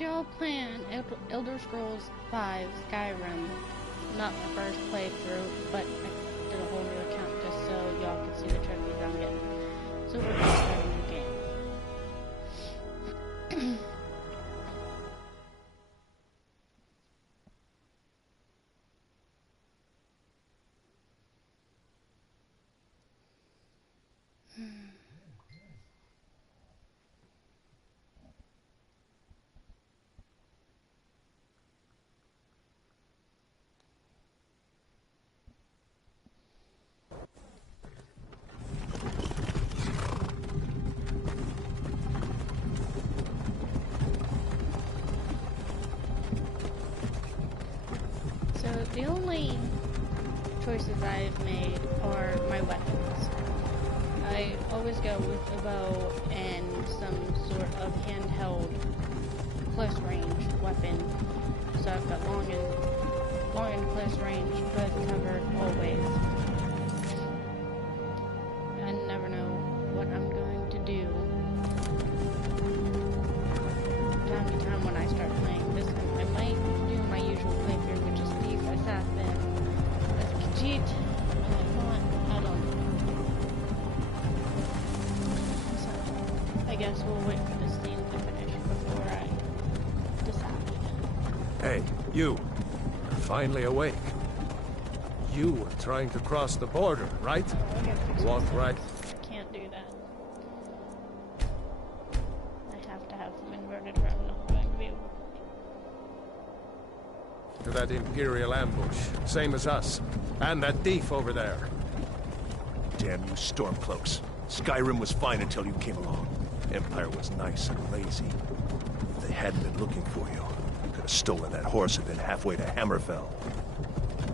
y'all playing Elder Scrolls V Skyrim? Not the first playthrough, but I did a whole new account just so y'all could see the trophies I'm getting. So we're gonna start a new game. The only choices I've made are my weapons. I always go with a bow and some sort of handheld close range weapon. So I've got long and close range both covered always. I never know what I'm going to do. Time to time when I start playing this, I might do my usual playthrough, which is Thief, Assassin, Khajiit, I don't know. So, I guess we'll wait for this scene to finish before I decide. Hey, you. You're finally awake. You were trying to cross the border, right? Walk right. Can't do that. I have to have them inverted or I'm not going to be able to that Imperial ambush, same as us. And that thief over there. Damn you Stormcloaks. Skyrim was fine until you came along. Empire was nice and lazy. If they hadn't been looking for you, you could have stolen that horse and been halfway to Hammerfell.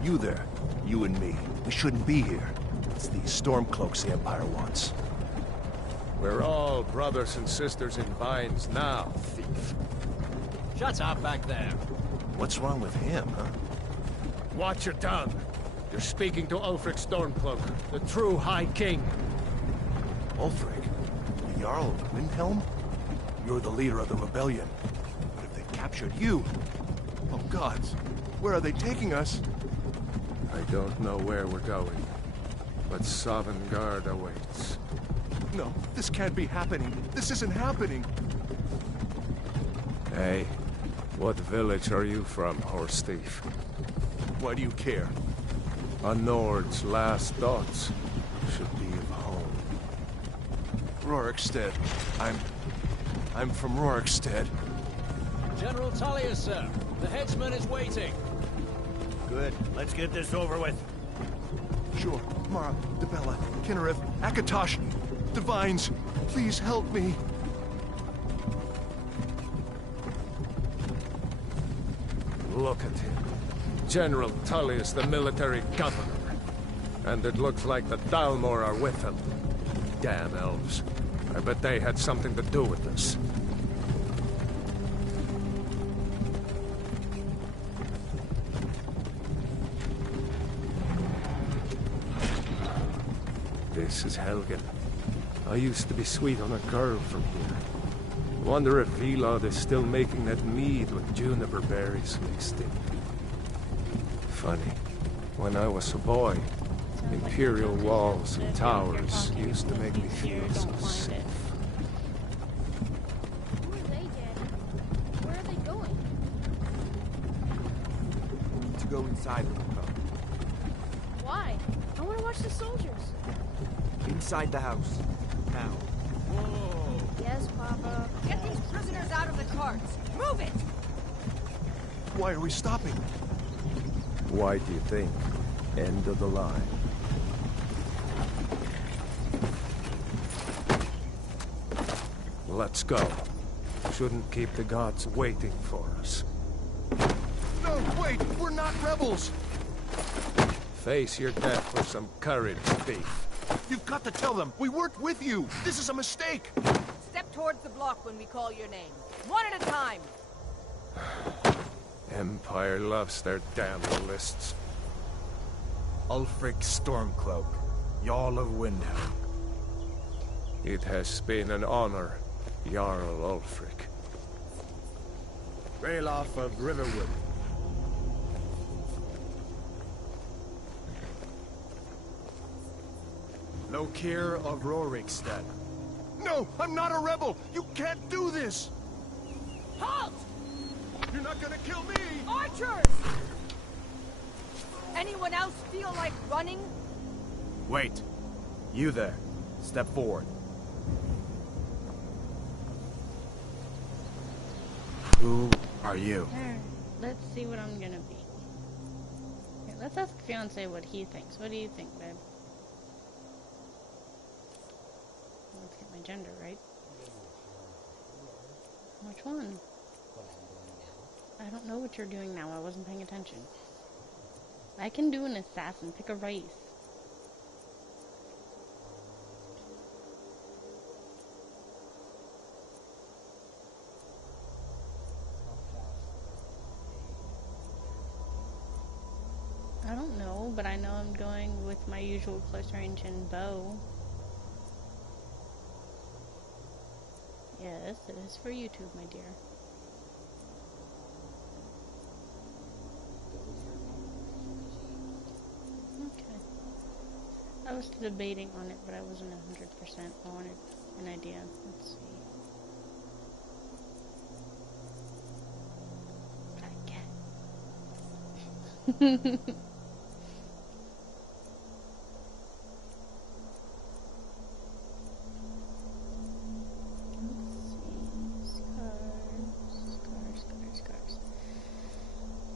You there, you and me, we shouldn't be here. It's these Stormcloaks the Empire wants. We're all brothers and sisters in binds now, thief. Shut up back there. What's wrong with him, huh? Watch your tongue. You're speaking to Ulfric Stormcloak, the true High King. Ulfric? The Jarl of Windhelm? You're the leader of the rebellion. But if they captured you... Oh gods, where are they taking us? I don't know where we're going, but Sovngarde awaits. No, this can't be happening. This isn't happening. Hey, what village are you from, horse thief? Why do you care? A Nord's last thoughts should be of home. Rorikstead. I'm from Rorikstead. General Tullius, sir. The headsman is waiting. Good. Let's get this over with. Sure. Mara, Dibella, Kinnereth, Akatosh, Divines, please help me. Look at him. General Tullius, the military governor. And it looks like the Dalmor are with him. Damn elves. I bet they had something to do with this. This is Helgen. I used to be sweet on a girl from here. Wonder if Vilod is still making that mead with juniper berries mixed in. Funny, when I was a boy, imperial walls and towers used to make me feel so safe. Who are they, Daddy? Where are they going? We need to go inside with them. Why? I want to watch the soldiers. Inside the house. Now. Whoa! Yes, Papa. Get these prisoners out of the carts! Move it! Why are we stopping? Why do you think? End of the line. Let's go. Shouldn't keep the gods waiting for us. No, wait! We're not rebels! Face your death with some courage, thief. You've got to tell them! We weren't with you! This is a mistake! Step towards the block when we call your name. One at a time! Empire loves their damn lists. Ulfric Stormcloak, Jarl of Windhelm. It has been an honor, Jarl Ulfric. Ralof of Riverwood. Lokir of Rorikstead. No, I'm not a rebel! You can't do this! Halt! You're not gonna kill me! Archers! Anyone else feel like running? Wait. You there. Step forward. Who are you? There. Let's see what I'm gonna be. Here, let's ask fiance what he thinks. What do you think, babe? Let's get my gender right. Which one? I don't know what you're doing now. I wasn't paying attention. I can do an assassin. Pick a race. I don't know, but I know I'm going with my usual close range and bow. Yes, it is for YouTube, my dear. Okay. I was debating on it, but I wasn't 100%. I wanted an idea. Let's see. Got a cat.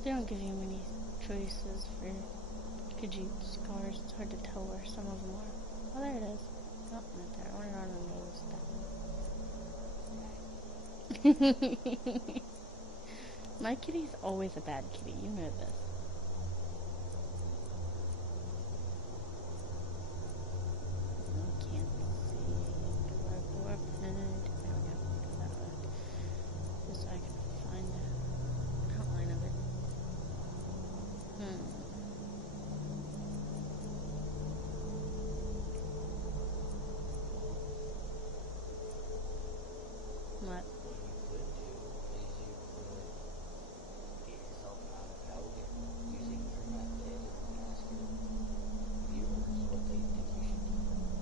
They don't give you many choices for Khajiit scars. It's hard to tell where some of them are. Oh, there it is. Oh, not there. I wanted on the nose. That. My kitty's always a bad kitty. You know this. I can't see. Cardboard pen. There we go. That way. Just so I can find the outline of it. What?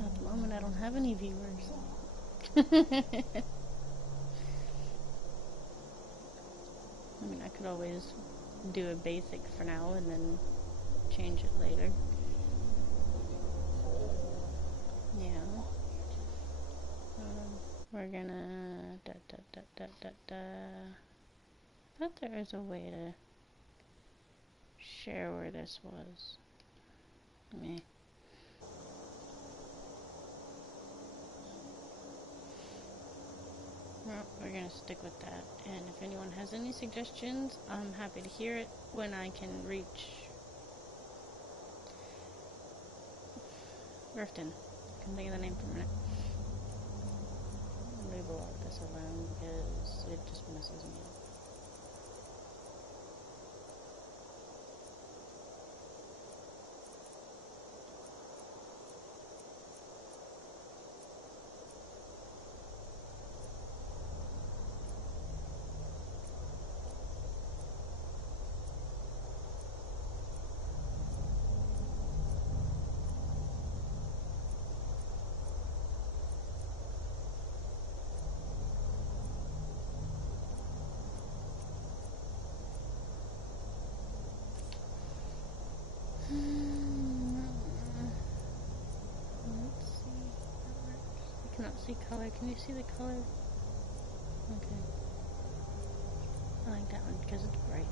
At the moment, I don't have any viewers. I mean, I could always do a basic for now and then change it later. Yeah. We're gonna I thought there was a way to share where this was. Meh. Well, we're gonna stick with that, and if anyone has any suggestions, I'm happy to hear it when I can reach Riften. Can think of the name for a minute. We will let this alone because it just messes me up. I cannot see color. Can you see the color? Okay. I like that one because it's bright.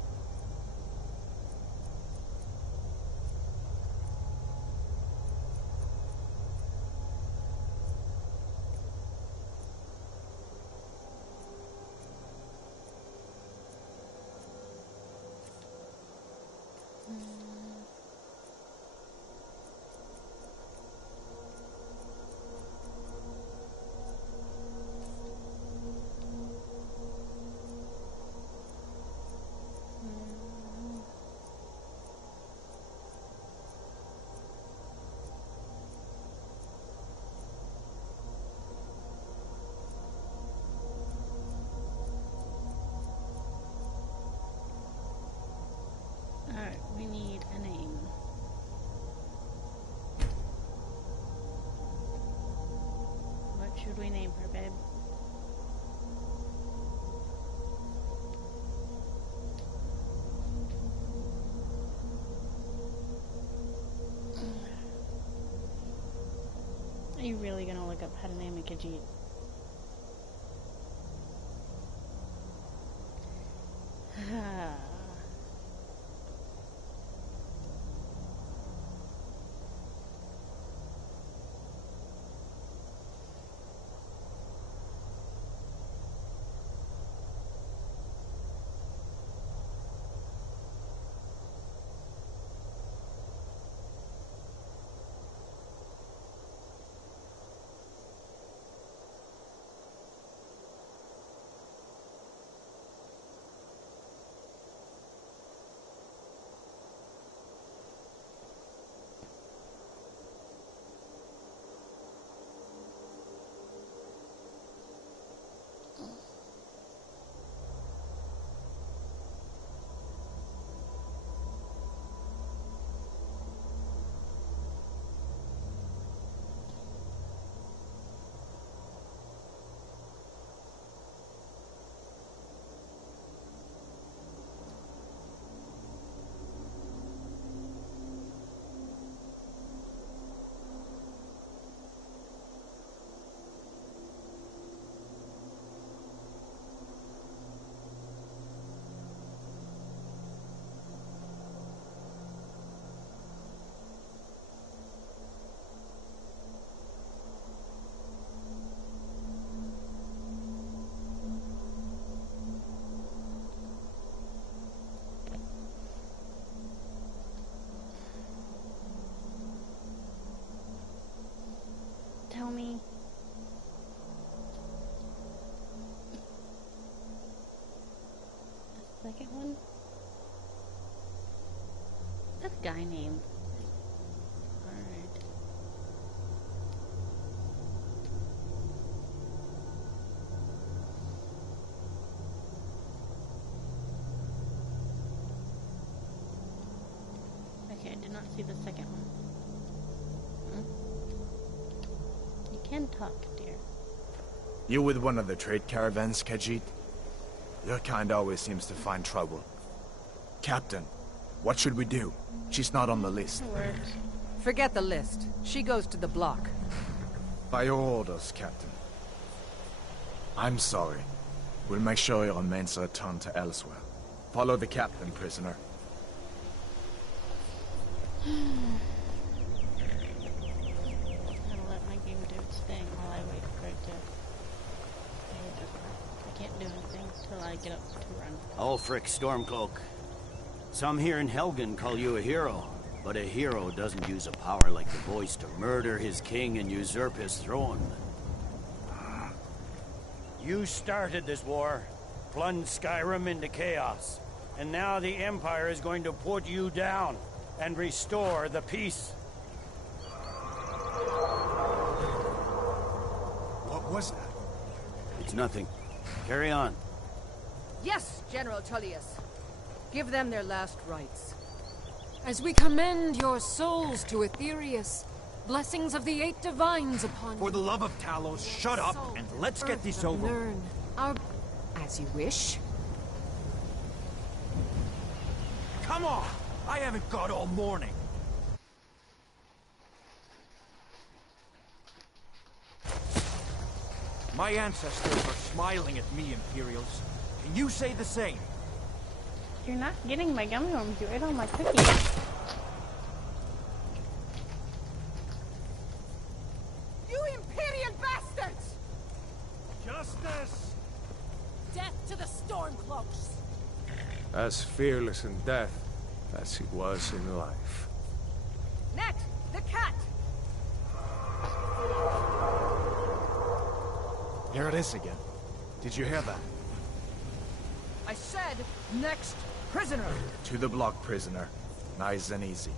We need a name. What should we name her, babe? Are you really gonna look up how to name a Khajiit? Tell me. The second one? That guy name. Alright. Okay, I did not see the second one. You can talk, dear. You with one of the trade caravans, Khajiit? Your kind always seems to find trouble. Captain, what should we do? She's not on the list. Words. Forget the list. She goes to the block. By your orders, Captain. I'm sorry. We'll make sure your remains are returned to elsewhere. Follow the captain, prisoner. I'm gonna let my game do its thing while I wait for it to do its part. I can't do anything till I get up to run. Ulfric Stormcloak. Some here in Helgen call you a hero, but a hero doesn't use a power like the voice to murder his king and usurp his throne. You started this war, plunged Skyrim into chaos, and now the Empire is going to put you down and restore the peace. What was that? It's nothing. Carry on. Yes, General Tullius. Give them their last rites. As we commend your souls to Aetherius, blessings of the 8 divines upon For you. the love of Talos, shut up Soul, and let's get earth this of over. Nirn, our... As you wish. Come on! I haven't got all morning. My ancestors are smiling at me, Imperials. Can you say the same? You're not getting my gummy worms. You ate all my cookies. You Imperial bastards! Justice! Death to the Stormcloaks! As fearless in death as he was in life. Net, the cat! Here it is again. Did you hear that? I said, next prisoner! To the block, prisoner. Nice and easy.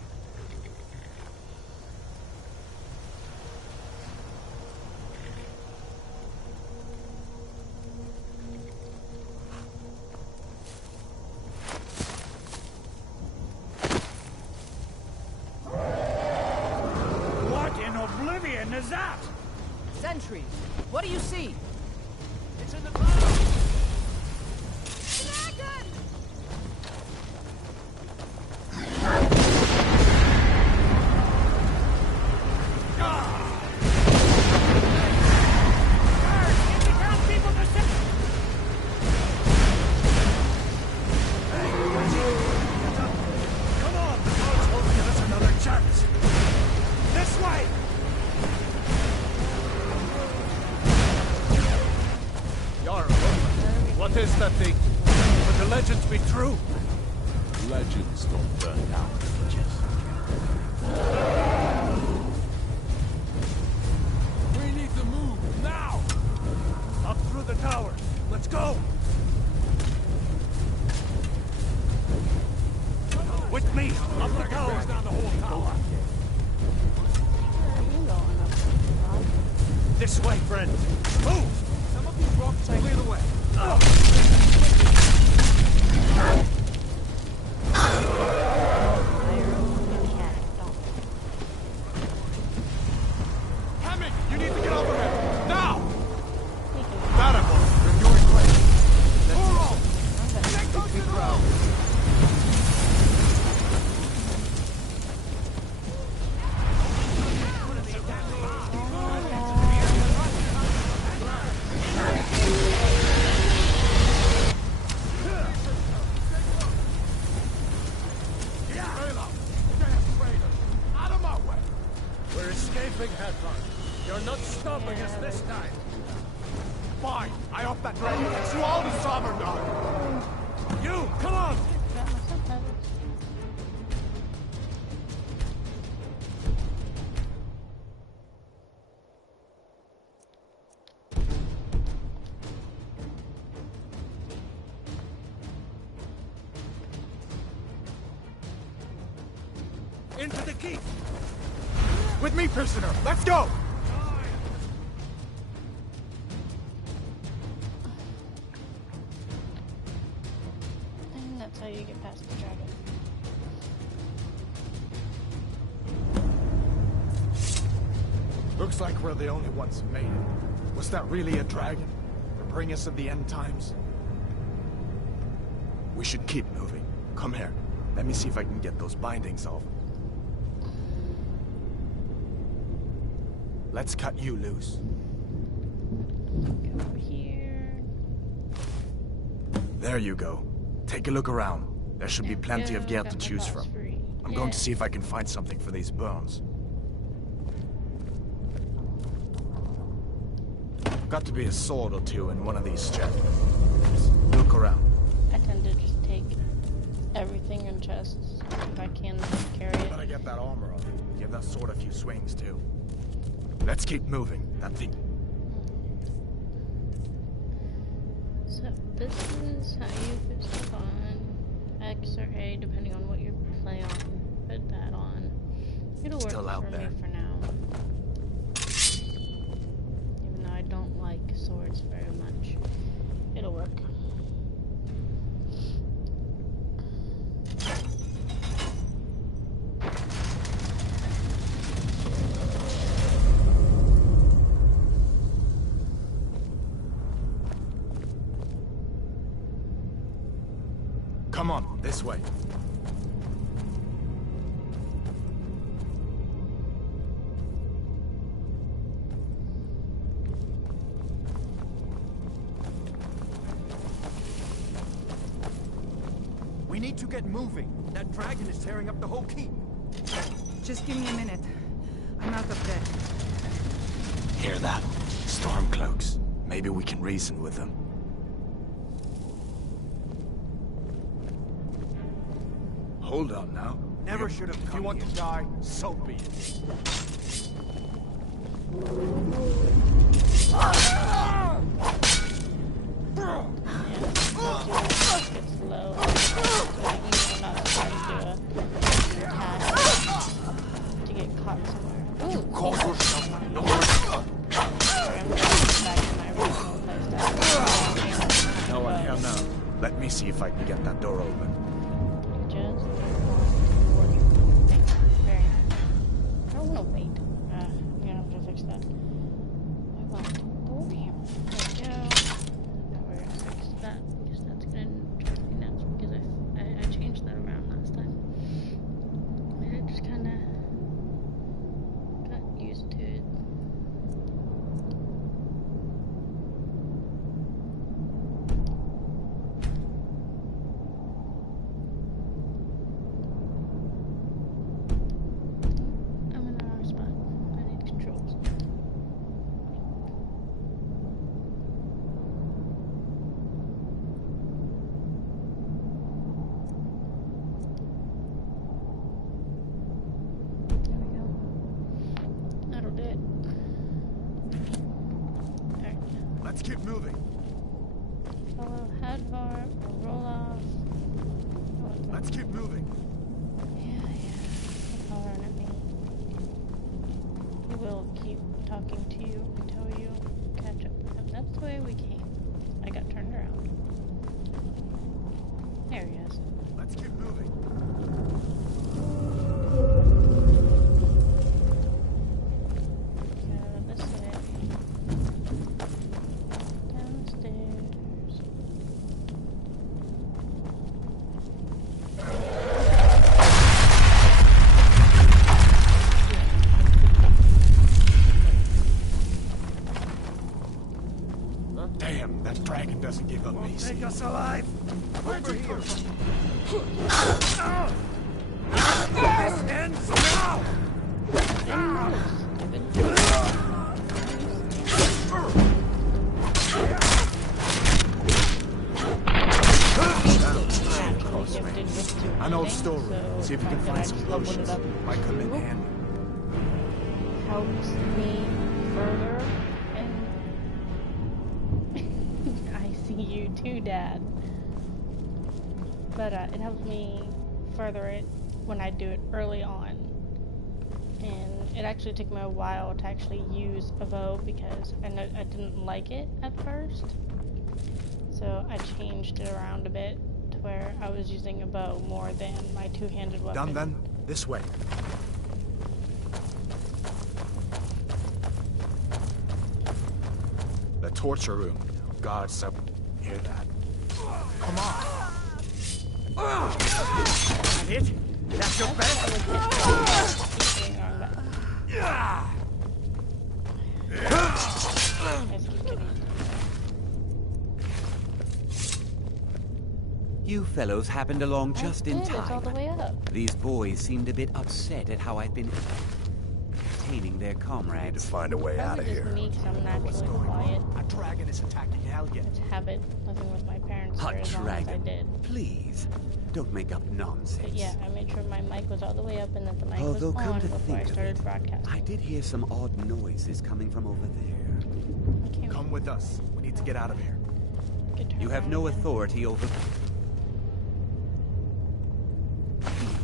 legends be true? Legends don't burn down villages. We need to move, now! Up through the tower. Let's go! With me! Up the tower! Down the whole tower. This way, friend! Move! Some of these rocks clear the way. Hammond, you need to get over him! Now! Barrymore, you're doing great. Oro! Get close to the road! We're escaping, Headman. You're not stopping us this time. Fine, I hope that dragon gets you all the sovereign dog. You, come on! Into the keep! With me, prisoner. Let's go! And that's how you get past the dragon. Looks like we're the only ones who made it. Was that really a dragon? To bring us at the end times? We should keep moving. Come here. Let me see if I can get those bindings off. Let's cut you loose. Go over here. There you go. Take a look around. There should be plenty of gear to choose from. I'm going to see if I can find something for these burns. Got to be a sword or two in one of these chests. Look around. I tend to just take everything in chests if I can carry it. Better get that armor on. Give that sword a few swings too. Let's keep moving. That thing. So this is how you put stuff on X or A, depending on what you play on. Put that on. It'll work Still out for there. me for now. Even though I don't like swords very much, it'll work. Come on, this way. We need to get moving. That dragon is tearing up the whole keep. Just give me a minute. I'm out of breath. Hear that? Stormcloaks. Maybe we can reason with them. Hold on now. Never should have come. If you want to die, so be it. It's low. So you're not trying to do a task to get caught somewhere. Ooh. Call yourself my lord. Sorry, I'm going back to my original playstyle. No one here now. Let me see if I can get that door open. Just working. Very nice. I don't want to wait. I'm gonna have to fix that. I want to board him. There we go. Now we're gonna fix that because that's gonna drive me nuts because I changed that around last time. And I just kinda got used to it. I'm in the wrong spot. I need controls. Let's keep moving. Follow Hadvar, roll off. Let's keep moving. Yeah. Keep hollering at me. He will keep talking to you until you catch up with him. That's the way we came. I got turned around. There he is. Let's keep moving. So this way. Down the stairs. Damn, that dragon doesn't give up me. Take us alive! Over here! This ends now! An old storeroom. See if you can find some potions. Might come in handy. Helps me further, and I see you too, Dad. But it helps me further it when I do it early on. And it actually took me a while to actually use a bow because I didn't like it at first. So I changed it around a bit to where I was using a bow more than my two-handed weapon. Done then? This way. The torture room. God, so hear that. Come on. That it? That's your best? You fellows happened along just in time. It's all the way up. These boys seemed a bit upset at how I've been entertaining their comrades. To find a way out of Probably here. just me, 'cause I'm naturally quiet. A dragon is attacking Helgen. It's habit living with my parents for A as long as I dragon. did. Please, don't make up nonsense. But yeah, I made sure my mic was all the way up and that the mic Although, was come on to before I think of started it, broadcasting. I did hear some odd noises coming from over there. Okay, Come with us. We need to get out of here. get turned You have around no again. authority over...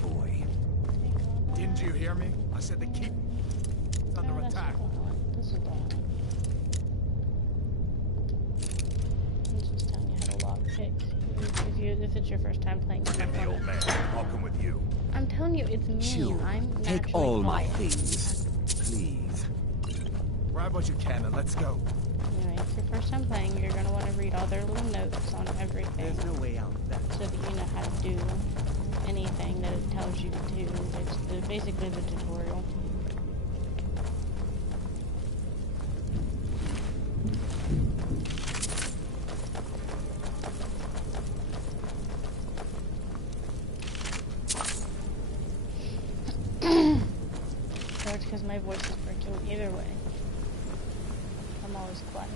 Boy. Didn't you hear me? I said the keep is under attack. This is the one. This is telling you how to lock pick. If it's your first time playing Get the old man. I'll come with you. I'm telling you, it's me. Sure. I'm Take naturally all my quiet. things, please. Grab what you can and let's go. Anyway, if you're first time playing, you're going to want to read all their little notes on everything. There's no way out of that. So that you know how to do anything that it tells you to do. It's basically the tutorial. Or it's because my voice is breaking either way. I'm always quiet.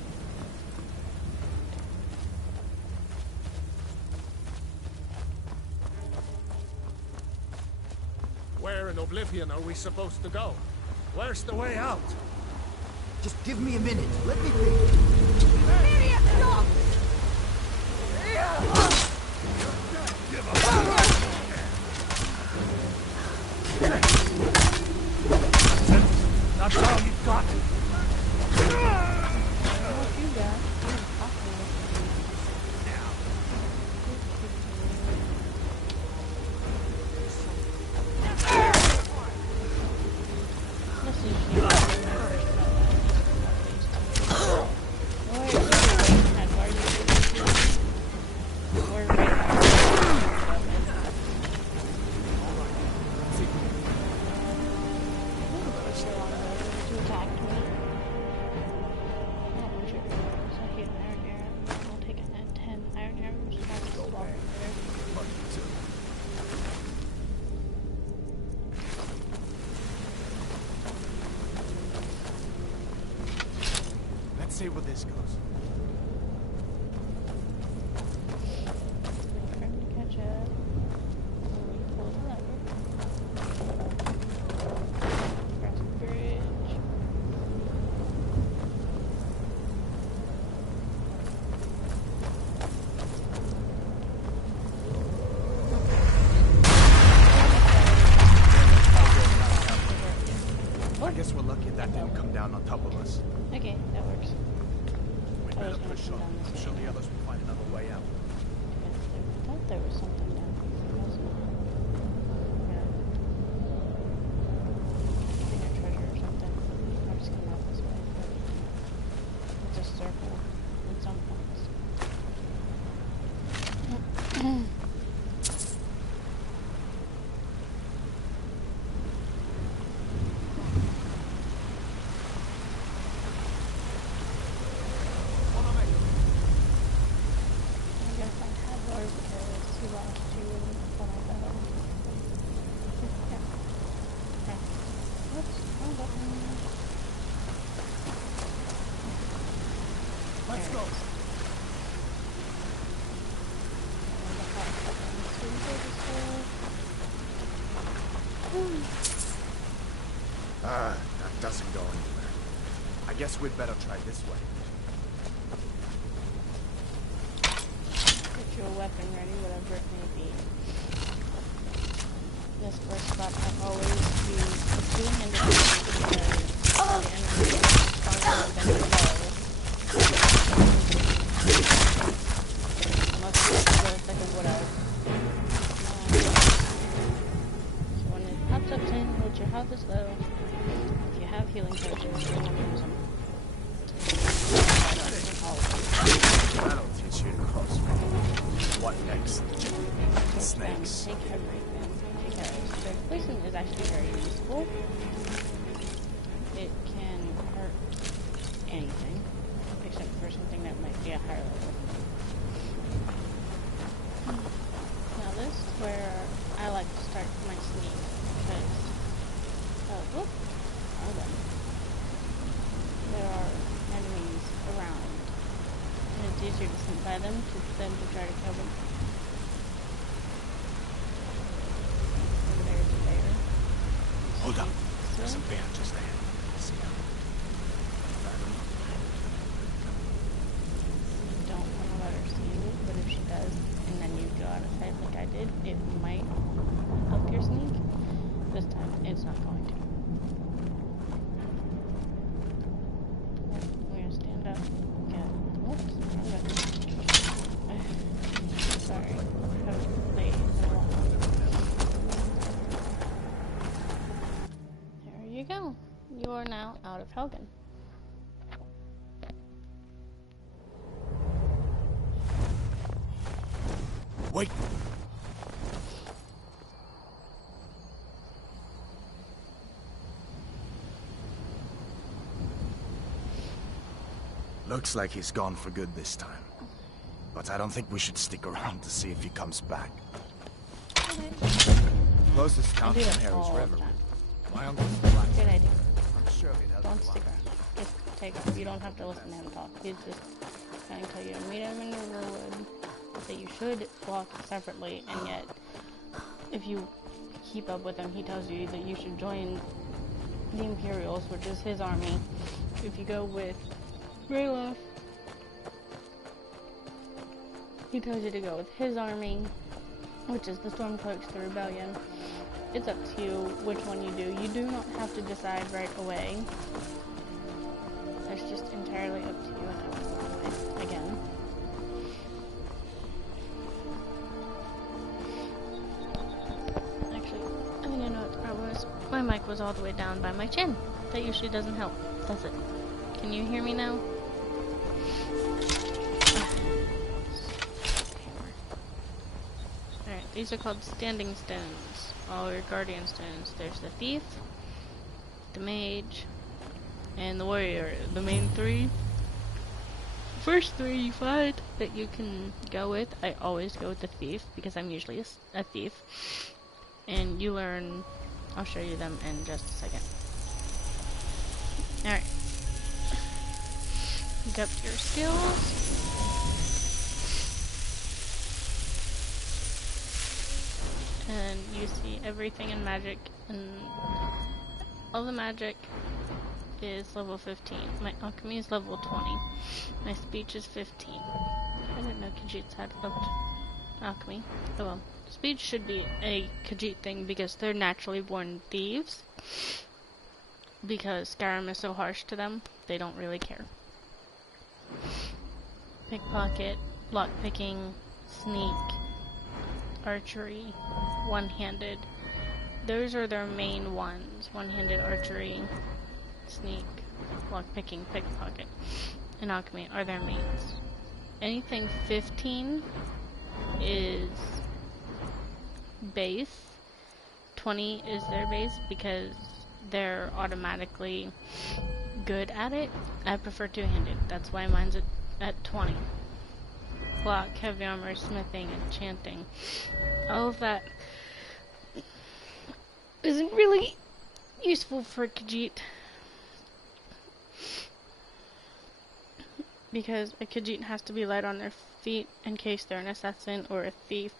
Where in Oblivion are we supposed to go? Where's the way out? Just give me a minute. Let me think. That's all you've got. What you got? Let's see where this goes. Catch up. Pull the lever. Cross the bridge. Let's go. That doesn't go anywhere. I guess we'd better try this way. Get your weapon ready, whatever it may be. This first spot I've always used the two-handed weapon because the enemy is stronger than the bow. Unless it's like a wood elf. So when it pops up saying that your health is low, if you have healing potions, you want to use them. That'll teach you to cross me. What next? Snakes. Take everything, because their poison is actually very useful. It can hurt anything, except for something that might be a higher level. Now this is where I like to start my sneak, because, there are enemies around, and it's easier to sneak by them than to try to kill them. There's a bear. Hold up. There's a bear just there. See him? You don't want to let her see you, but if she does, and then you go out of sight like I did, it might help your sneak. This time, it's not going to. We're gonna stand up. Yeah. Oops. Sorry. I haven't played in a while. There you go. You are now out of Helgen. Wait! Looks like he's gone for good this time. But I don't think we should stick around to see if he comes back. Closest town from here is Reverwood. My uncle's the black. Good idea. I'm sure he'd help Don't you stick out. around. Just take off. You don't have to listen to him talk. He's just trying to tell you to meet him in Riverwood. That you should walk separately, and yet, if you keep up with him, he tells you that you should join the Imperials, which is his army. If you go with Rayloff, he tells you to go with his army, which is the Stormcloaks, the Rebellion. It's up to you which one you do. You do not have to decide right away. It's just entirely up to you and how you want it. Again. Actually, I think I know what the problem is. My mic was all the way down by my chin. That usually doesn't help, does it? Can you hear me now? Alright, these are called standing stones. All your guardian stones. There's the thief, the mage, and the warrior. The main three. First three you find that you can go with. I always go with the thief because I'm usually a thief. And you learn, I'll show you them in just a second. Alright. Pick up your skills. And you see everything in magic, and all the magic is level 15. My alchemy is level 20. My speech is 15. I didn't know Khajiits had level alchemy. Oh well. Speech should be a Khajiit thing because they're naturally born thieves. Because Skyrim is so harsh to them, they don't really care. Pickpocket, lockpicking, sneak, archery, one-handed. Those are their main ones. One-handed archery, sneak, lockpicking, pickpocket, and alchemy are their mains. Anything 15 is base. 20 is their base because they're automatically good at it. I prefer two-handed. That's why mine's at 20. Clock, heavy armor, smithing, enchanting. all of that isn't really useful for Khajiit. Because a Khajiit has to be light on their feet in case they're an assassin or a thief.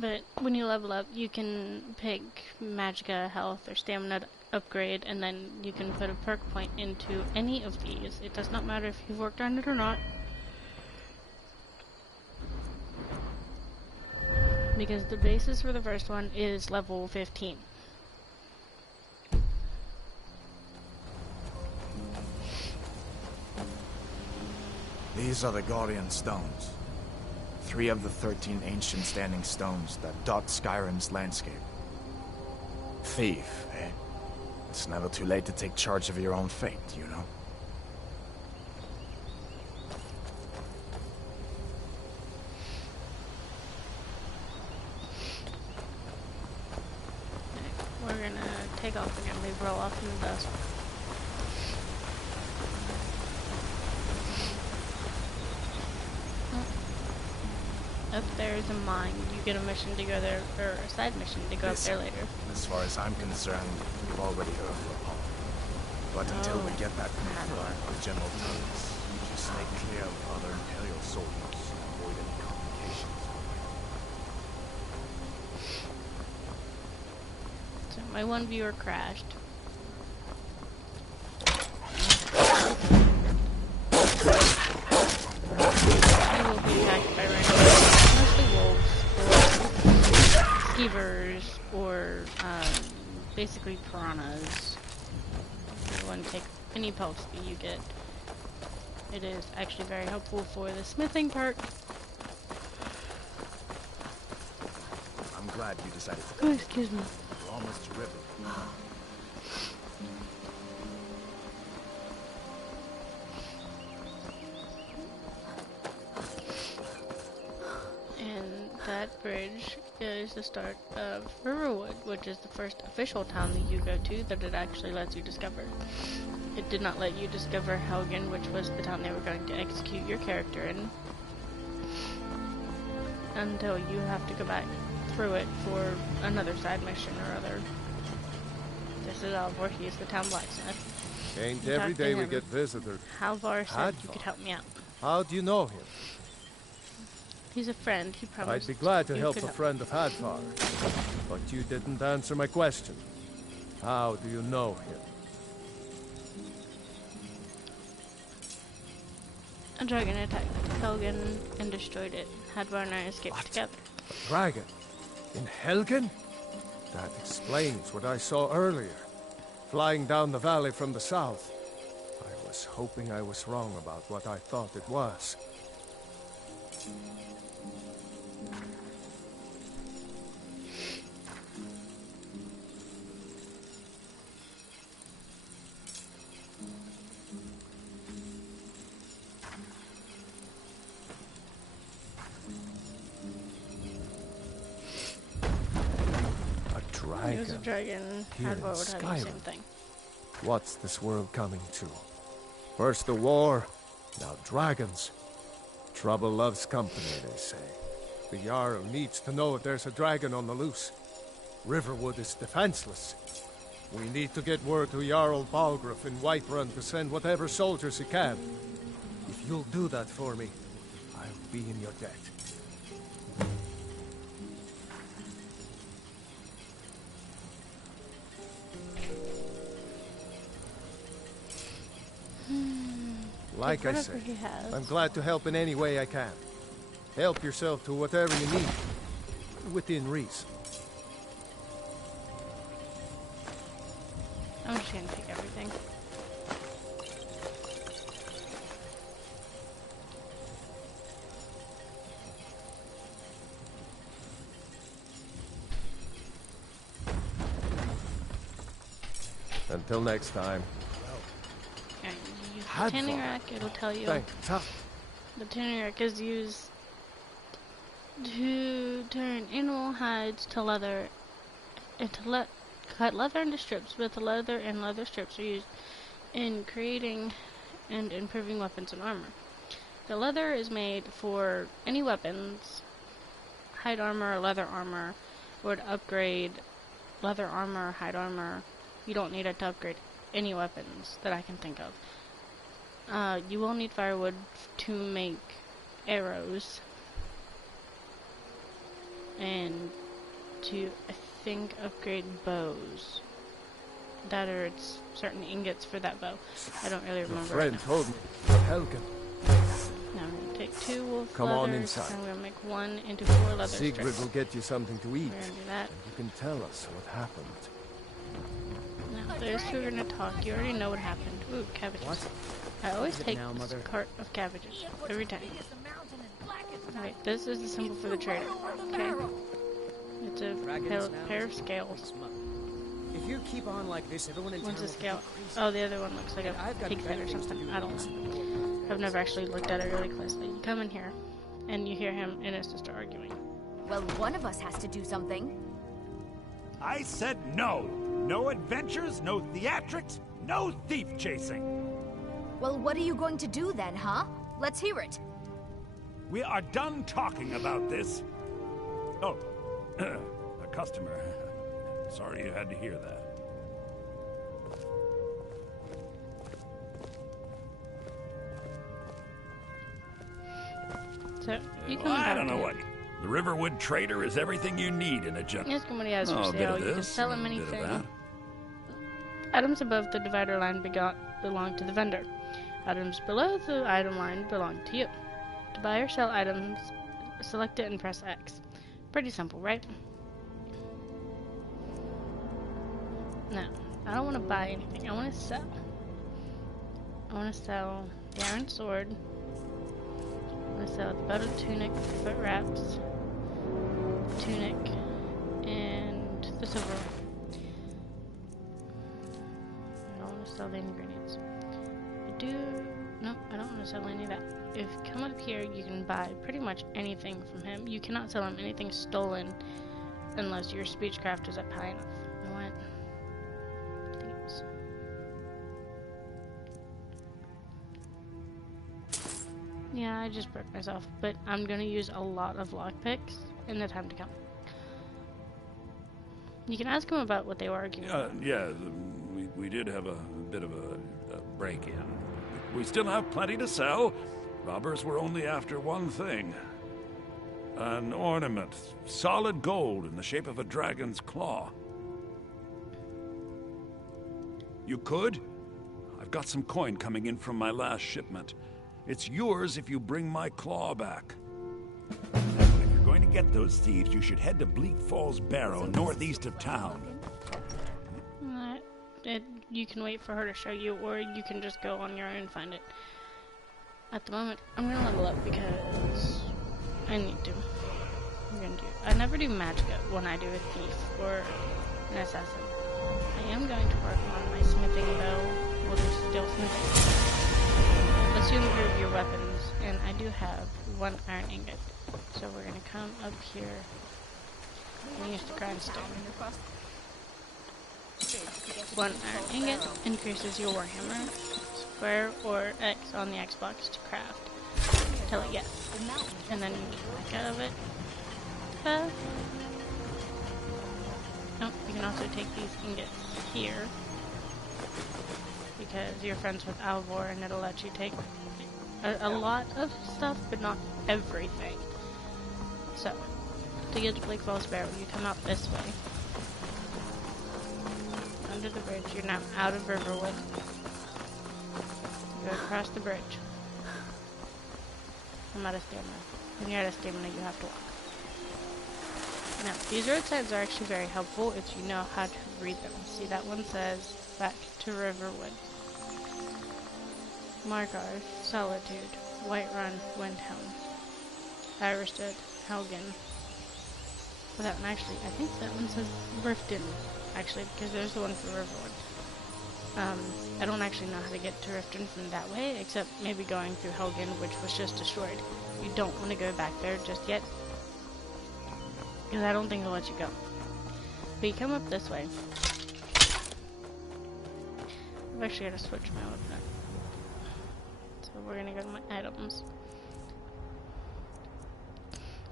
But when you level up, you can pick Magicka, health, or stamina upgrade, and then you can put a perk point into any of these. It does not matter if you've worked on it or not. Because the basis for the first one is level 15. These are the Guardian Stones. 3 of the 13 ancient standing stones that dot Skyrim's landscape. Thief, eh? It's never too late to take charge of your own fate, you know? We're gonna take off again. We roll off in the dust. Up there is a mine. You get a mission to go there, or a side mission to go up there later. As far as I'm concerned, we've already heard of Paul. But until we get that confirmed with General Tullius, just stay clear of other Imperial soldiers and avoid any complications. So my one viewer crashed. He will be attacked by random, mostly wolves, or skeevers, or basically piranhas. You want to take any pelts that you get. It is actually very helpful for the smithing part. I'm glad you decided to. Oh, excuse me. We're almost to river. And that bridge is the start of Riverwood, which is the first official town that you go to that it actually lets you discover. It did not let you discover Helgen, which was the town they were going to execute your character in, until you have to go back through it for another side mission or other. This is Alvor, he is the town blacksmith. Ain't You every talk to day we him. get visited. Halvar said you Hadvar. could help me out. How do you know him? He's a friend, he promised. I'd be glad to you help could a friend of Hadvar, but you didn't answer my question. How do you know him? A dragon attacked Helgen and destroyed it. Hadvar and I escaped together. A dragon? In Helgen? That explains what I saw earlier, flying down the valley from the south. I was hoping I was wrong about what I thought it was. It was a dragon. Here in Hadvar would have the Skyrim. same thing. What's this world coming to? First the war, now dragons. Trouble loves company, they say. The Jarl needs to know if there's a dragon on the loose. Riverwood is defenseless. We need to get word to Jarl Balgruuf in Whiterun to send whatever soldiers he can. If you'll do that for me, I'll be in your debt. Like I whatever say, he has. I'm glad to help in any way I can. Help yourself to whatever you need, within reason. I'm just gonna take everything. Until next time. Alright, you use the Hadvar. tanning rack, it'll tell you. Thanks. The tanning rack is used to turn animal hides to leather cut leather into strips, but the leather and leather strips are used in creating and improving weapons and armor. The leather is made for any weapons, hide armor, leather armor, or to upgrade leather armor, hide armor. You don't need it to upgrade any weapons that I can think of. You will need firewood to make arrows, and to, I think, upgrade bows. That or it's certain ingots for that bow. I don't really remember. Your friend told me Helgen. Now I'm going to take 2 wolf Come on leathers, inside. and I'm going to make 1 into 4 leather Sigrid strips. will get you something to eat. We're going to do that. And you can tell us what happened. Now, those two are going to talk. You already know what happened. Ooh, cabbages. What? I always take now, this Mother? cart of cabbages. Every time. Alright, this is the symbol for the trader. Okay? It's a pair of scales. If you keep on like this, everyone in One's town a will scale. think you're crazy. Oh, the other one looks like I've a got pig head better or things to something. do I don't know. I've never actually looked at it really closely. You come in here, and you hear him and his sister arguing. Well, one of us has to do something. I said no. No adventures, no theatrics, no thief chasing. Well, what are you going to do then, huh? Let's hear it. We are done talking about this. Oh, a customer. Sorry you had to hear that. So, you come I back don't know to what. The Riverwood Trader is everything you need in a general. Ask him what he has for a bit sale. of You can this, sell him a bit of anything. that. Items above the divider line belong to the vendor. Items below the item line belong to you. To buy or sell items, select it and press X. Pretty simple, right? No, I don't want to buy anything. I want to sell. I want to sell the iron sword. I want to sell the belted tunic, foot wraps, tunic, and the silver. I don't want to sell the ingredients. I don't want to sell any of that. If you come up here, you can buy pretty much anything from him. You cannot sell him anything stolen unless your speechcraft is up high enough. I want these. Yeah, I just broke myself, but I'm gonna use a lot of lockpicks in the time to come. You can ask him about what they were arguing about. Yeah, we did have a bit of a break-in. We still have plenty to sell. Robbers were only after one thing. An ornament, solid gold in the shape of a dragon's claw. You could? I've got some coin coming in from my last shipment. It's yours if you bring my claw back. If you're going to get those thieves, you should head to Bleak Falls Barrow, northeast of town. You can wait for her to show you, or you can just go on your own and find it. At the moment, I'm gonna level up because I need to. I never do magic when I do a thief or an assassin. I am going to work on my smithing though. We'll do steel smithing. Let's improve your weapons, and I do have 1 iron ingot. So we're gonna come up here and use the grindstone. 1 iron ingot increases your warhammer. Square or X on the Xbox to craft till it gets. And then you can back out of it. Oh, you can also take these ingots here because you're friends with Alvor and it'll let you take a lot of stuff, but not everything. So, to get to Bleak Falls Barrow, you come out this way. Under the bridge, you're now out of Riverwood. Go across the bridge. I'm out of stamina. When you're out of stamina, you have to walk. Now, these road signs are actually very helpful if you know how to read them. See, that one says, back to Riverwood. Margarth, Solitude, Whiterun, Windhelm, Iristed, Helgen. Well, that one actually, I think that one says Riften, actually, because there's the one for Riverwood. I don't actually know how to get to Riften from that way, except maybe going through Helgen, which was just destroyed. You don't want to go back there just yet, because I don't think they'll let you go. We come up this way. I've actually got to switch my weapon. So we're gonna go to my items.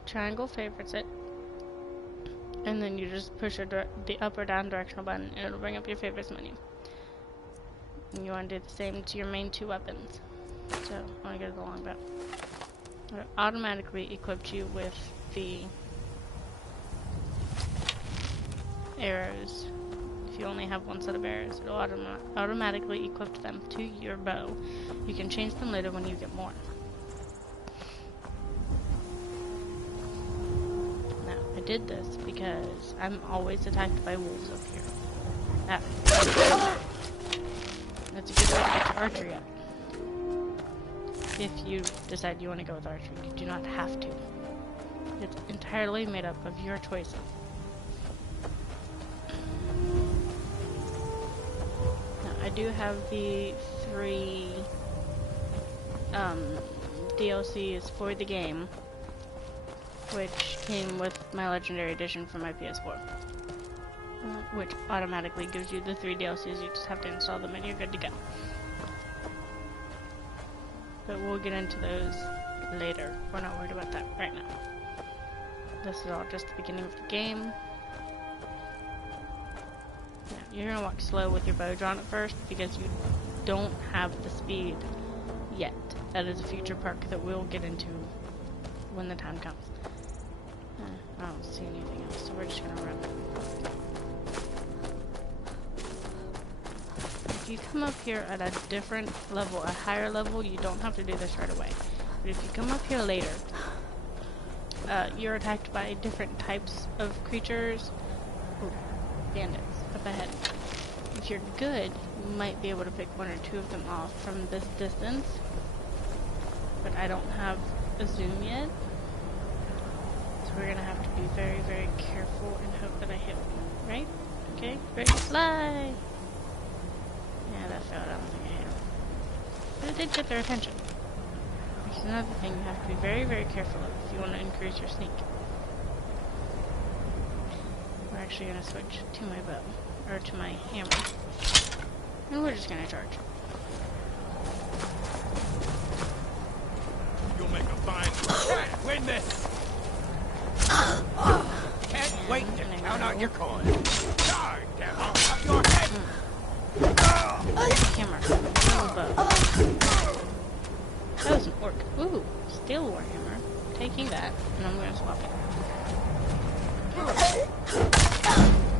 Triangle favorites it. And then you just push the up or down directional button and it'll bring up your favorites menu. And you want to do the same to your main 2 weapons. So, I want to go to the longbow. It automatically equips you with the arrows. If you only have 1 set of arrows, it'll automatically equip them to your bow. You can change them later when you get more. Now, I did this because I'm always attacked by wolves up here. That's a good way to get your archery up. If you decide you want to go with archery, you do not have to. It's entirely made up of your choices. Now, I do have the 3 DLCs for the game, which came with my Legendary Edition for my PS4. Which automatically gives you the 3 DLCs, you just have to install them and you're good to go. But we'll get into those later. We're not worried about that right now. This is all just the beginning of the game. Now, you're gonna walk slow with your bow drawn at first because you don't have the speed yet. That is a future perk that we'll get into when the time comes. I don't see anything else, so we're just gonna run. If you come up here at a different level, a higher level, you don't have to do this right away. But if you come up here later, you're attacked by different types of creatures. Ooh, bandits up ahead. If you're good, you might be able to pick 1 or 2 of them off from this distance. But I don't have a zoom yet. So we're gonna have to be very, very careful and hope that I hit one. Right? Okay, ready, fly! Yeah, that failed. I don't think I hit him. But it did get their attention. Which is another thing you have to be very, very careful of if you want to increase your sneak. We're actually going to switch to my bow, or to my hammer. And we're just going to charge. You'll make a fine win this! Can't wait to count out your coins. Die, devil! Up your head! Hammer. Bow. That was an orc. Ooh, steel warhammer. Taking that, and I'm gonna swap it.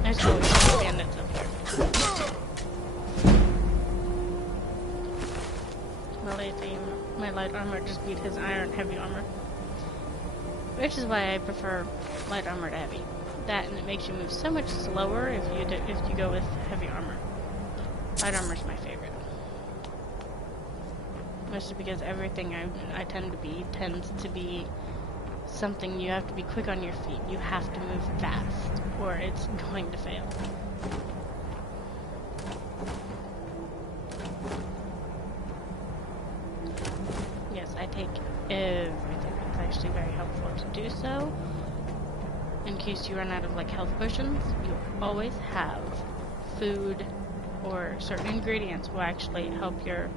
There's always some bandits up here. My light armor just beat his iron heavy armor. Which is why I prefer light armor to heavy. That, and it makes you move so much slower if you go with heavy armor. Light armor is my favorite. Mostly because everything I tend to be tends to be something you have to be quick on your feet. You have to move fast, or it's going to fail. Yes, I take everything. It's actually very helpful to do so. In case you run out of like health potions, you always have food or certain ingredients will actually help your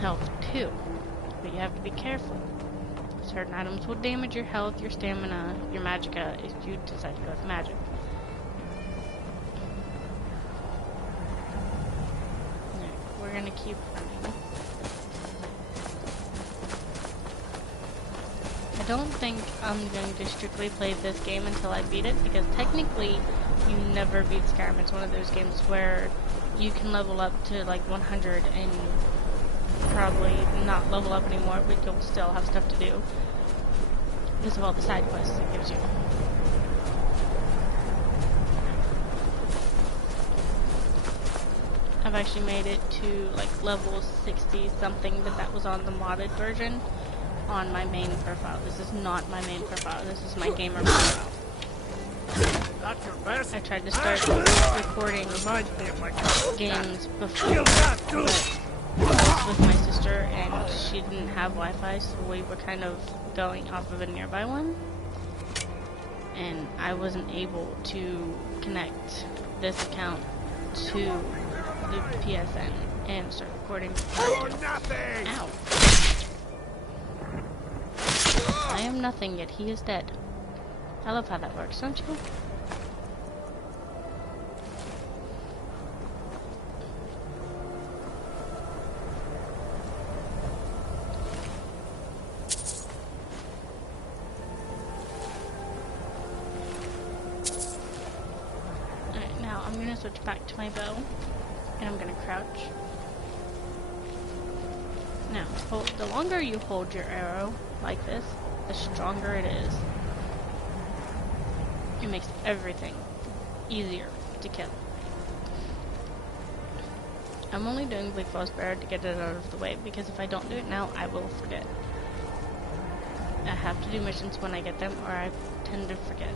health too. But you have to be careful. Certain items will damage your health, your stamina, your magicka if you decide to go with magic. Right, we're gonna keep running. I don't think I'm going to strictly play this game until I beat it, because technically you never beat Skyrim. It's one of those games where you can level up to like 100 and probably not level up anymore, but you'll still have stuff to do because of all the side quests it gives you. I've actually made it to like level 60 something, but that was on the modded version on my main profile. This is not my main profile, this is my gamer profile. I tried to start recording games before, but I was with my sister and she didn't have Wi-Fi, so we were kind of going off of a nearby one. and I wasn't able to connect this account to the PSN and start recording. You're nothing! Ow. I am nothing, yet he is dead. I love how that works, don't you? Alright, now I'm gonna switch back to my bow, and I'm gonna crouch. Now, the longer you hold your arrow like this, the stronger it is. It makes everything easier to kill. I'm only doing Bleak Falls Bear to get it out of the way, because if I don't do it now, I will forget. I have to do missions when I get them, or I tend to forget.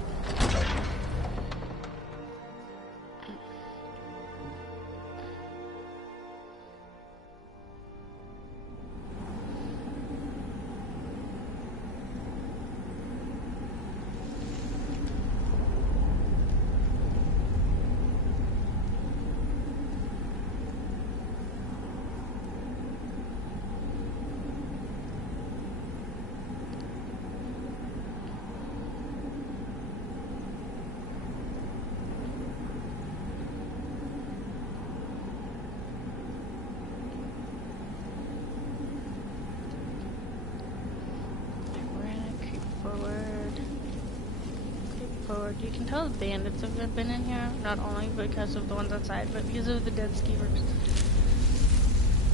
You can tell the bandits have been in here, not only because of the ones outside, but because of the dead skeevers.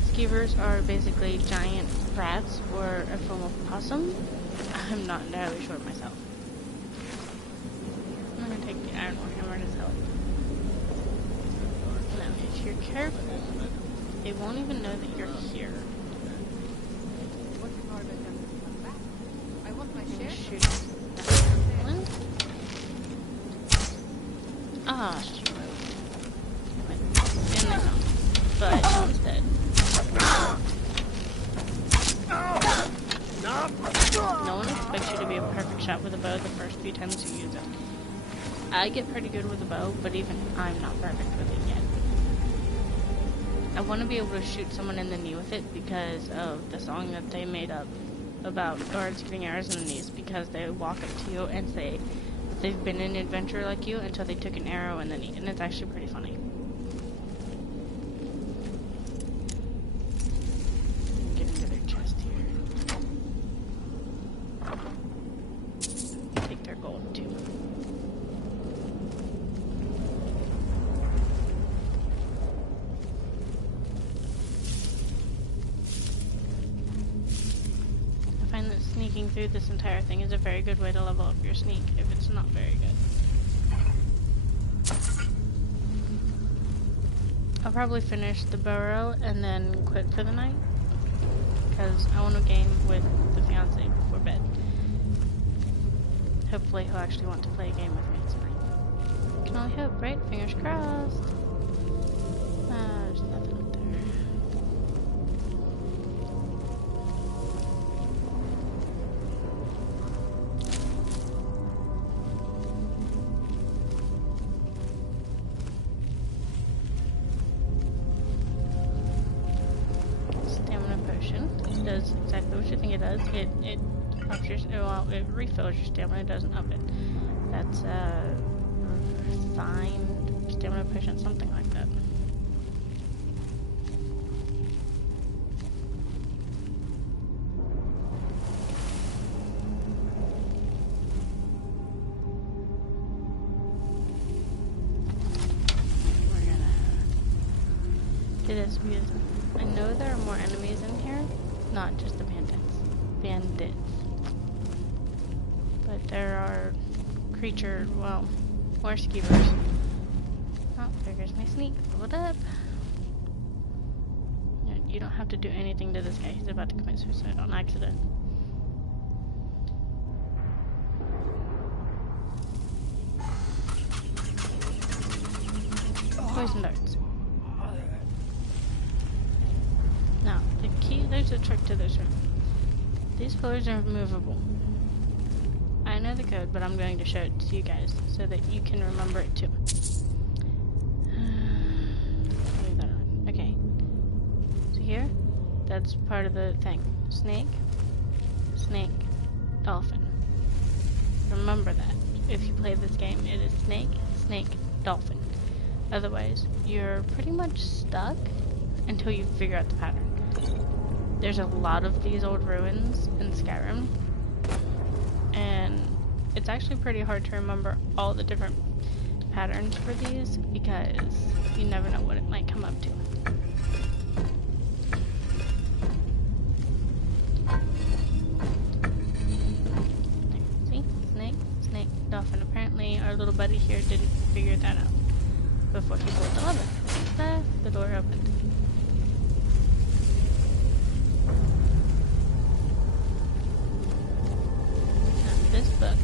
Skeevers are basically giant rats or a form of possum. I'm not entirely sure myself. I'm gonna take the iron ore hammer to sell it. Now, if you're careful, they won't even know that you're here. I want my share. Shoot. Ah, shoot. In the house. But one's dead. No one expects you to be a perfect shot with a bow the first few times you use it. I get pretty good with a bow, but even I'm not perfect with it yet. I want to be able to shoot someone in the knee with it because of the song that they made up about guards getting arrows in the knees, because they walk up to you and say they've been in an adventure like you until they took an arrow in the knee, and it's actually pretty funny. Get into their chest here. Take their gold too. I find that sneaking through this entire thing is a very good way to level up your sneak if it's not very good. I'll probably finish the burrow and then quit for the night, because I want to game with the fiance before bed. Hopefully he'll actually want to play a game with me tonight. Can only hope, right? Fingers crossed. There's nothing up there. Does exactly what you think it does. It ups your, well, it refills your stamina, doesn't up it. That's refined stamina potion, something like that. We're gonna do this because I know there are more enemies in here. Not just the bandits. But there are more skeevers. Oh, there goes my sneak. Hold up. You don't have to do anything to this guy. He's about to commit suicide on accident. Poison darts. Now, the key, there's a trick to this room. These pillars are movable. I I know the code, but I'm going to show it to you guys so that you can remember it too. Leave that on. Okay. So here, that's part of the thing. Snake, snake, dolphin. Remember that. If you play this game, it is snake, snake, dolphin. Otherwise, you're pretty much stuck until you figure out the pattern. There's a lot of these old ruins in Skyrim, and it's actually pretty hard to remember all the different patterns for these because you never know what it might come up to. See? Snake, snake, dolphin. Apparently our little buddy here didn't figure that out before he pulled the lever. The door opened. This book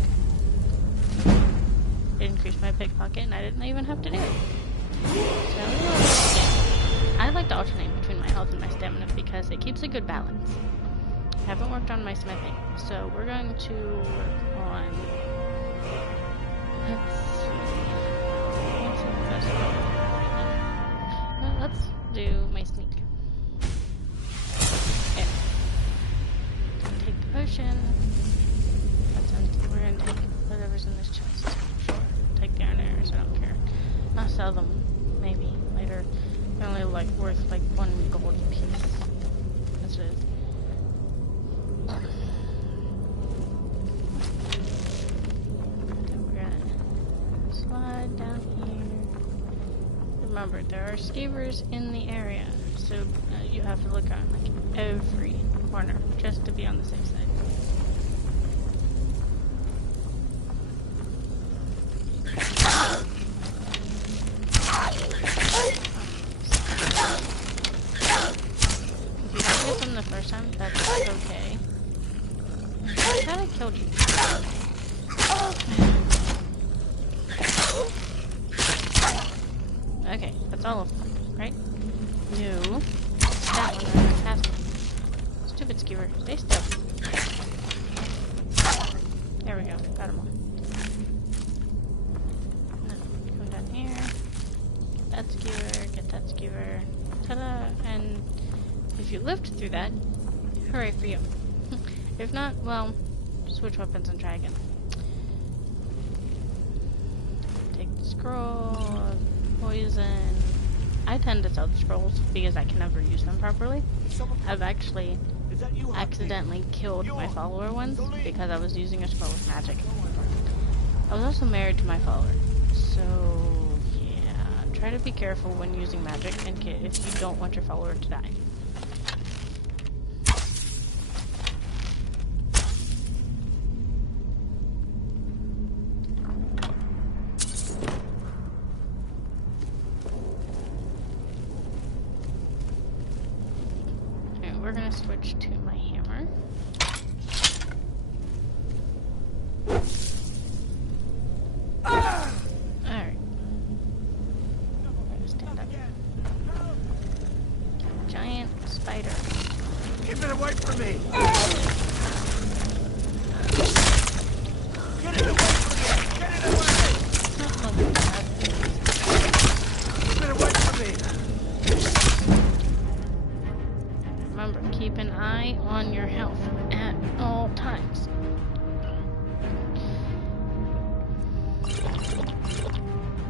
increased my pickpocket, and I didn't even have to do it. So, I like to alternate between my health and my stamina because it keeps a good balance. I haven't worked on my smithing, so we're going to work on. Let's see. What's the best one right now? Well, let's do my sneak. Okay. Take the potion. We're gonna take whatever's in this chest. Sure. Take the iron arrows, I don't care. I'll sell them, maybe, later. They're only like worth like 1 gold piece. That's it. Then we're gonna slide down here. Remember, there are skeevers in the area, so you have to look on like every corner just to be on the safe side. That's okay. I thought I killed you. Okay, that's all of them, right? No. That one right past them. Stupid skewer. Stay still. There we go. Got them all. Now, come down here. Get that skewer. Get that skewer. Ta-da! And if you lived through that, hooray for you. If not, well, switch weapons and try again. Take the scroll, poison. I tend to sell the scrolls because I can never use them properly. I've actually accidentally killed my follower once because I was using a scroll with magic. I was also married to my follower, so yeah, try to be careful when using magic and if you don't want your follower to die. We're gonna switch to my hammer. Alright. I'm gonna stand up. Giant spider. Keep it away from me! Get it away from me! Get it away! Keep it away from me! Remember, keep an eye on your health at all times.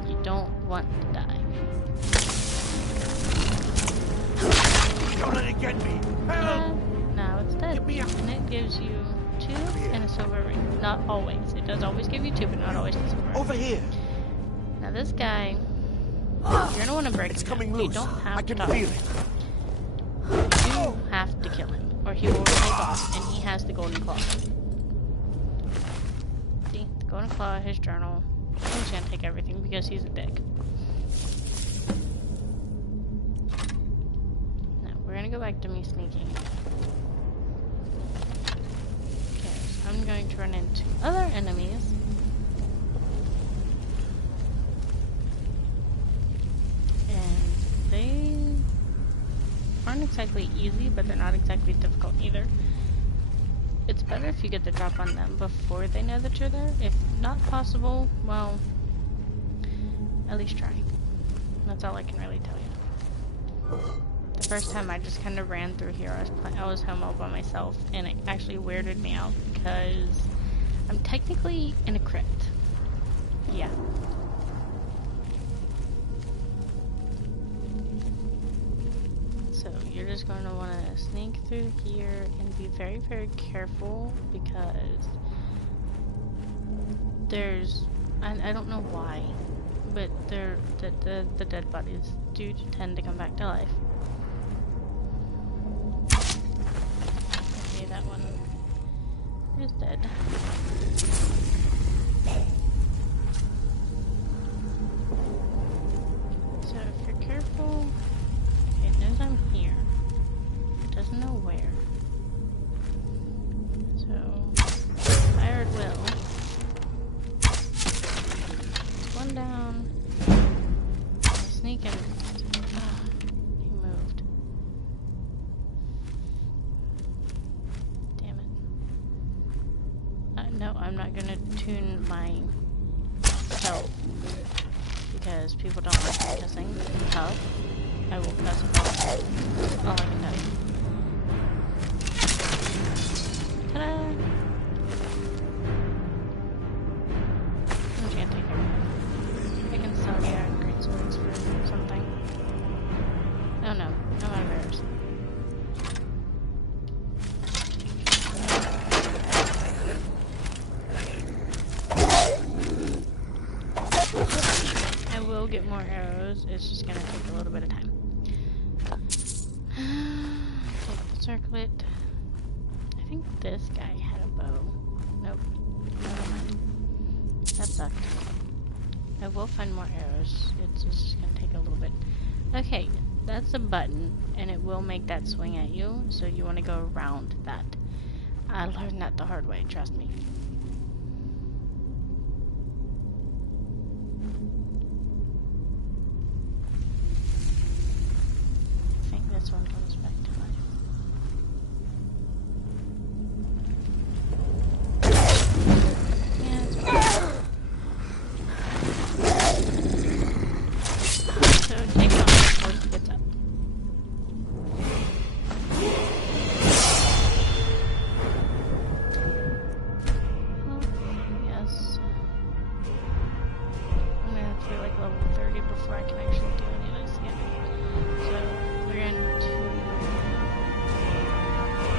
You don't want to die. Don't let it get me! Help! Now it's dead. And it gives you 2 and a silver ring. Not always. It does always give you 2, but not always the silver ring. Over here! Now this guy, you're gonna want to break him down. You don't have to feel it. You have to kill him, or he will take off, and he has the golden claw. See? The golden claw, his journal. He's gonna take everything because he's a dick. Now, we're gonna go back to me sneaking. Okay, so I'm going to run into other enemies. And they aren't exactly easy, but they're not exactly difficult either. it's better if you get the drop on them before they know that you're there. If not possible, well, at least try. That's all I can really tell you. The first time I just kind of ran through here, I was home all by myself, and it actually weirded me out because I'm technically in a crypt. Yeah. So you're just going to want to sneak through here and be very, very careful because there's, I don't know why, but the dead bodies do tend to come back to life. Okay, that one is dead. So if you're careful, it knows I'm here. It doesn't know where. So fire at will. One down. Sneak in. He moved. Damn it. No, I'm not gonna tune my health because people don't like me cussing. Health. I will cuss all I can tell you. Ta-da! I'm just gonna take everything. I can sell the iron great swords for something. Oh no, I'm out of arrows. I will get more arrows, it's just gonna take a little bit of time. Take the circlet. I think this guy had a bow. Nope. Never mind. That sucked. I will find more arrows. It's just gonna take a little bit. Okay, that's a button, and it will make that swing at you, so you want to go around that. I learned that the hard way, trust me. I think this one comes back to life. Yeah, it's okay. So take it off before he gets up. Well, yes. I'm gonna have to be like level 30 before I can actually do any of this again. So we're going to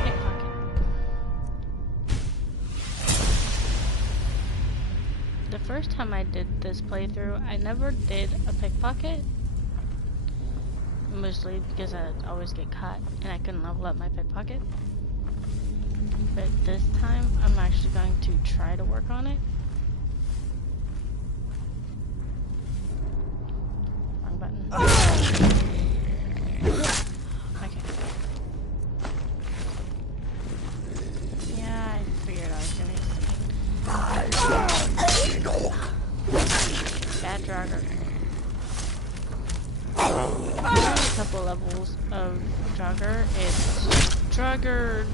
pickpocket. The first time I did this playthrough, I never did a pickpocket. Mostly because I'd always get caught and I couldn't level up my pickpocket. But this time, I'm actually going to try to work on it. Wrong button. Okay. Yeah, I figured I was gonna see. Bad Draugr. A couple levels of Draugr. It's Draugr,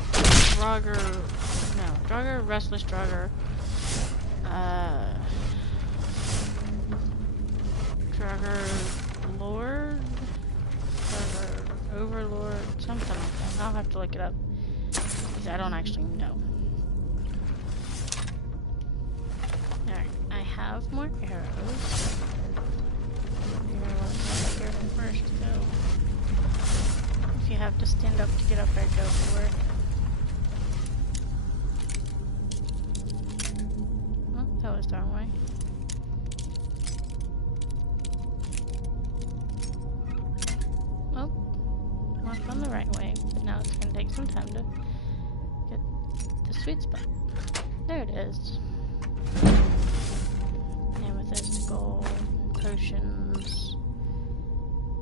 Restless Draugr, Draugr Lord, Draugr Overlord, something like that. I'll have to look it up because I don't actually know. Alright, I have more arrows. You're gonna want to be careful first, though. If you have to stand up to get up there, go for it. Oh, that was the wrong way. Oh, walked on the right way, but now it's gonna take some time to get the sweet spot. There it is. Amethyst, gold, potions.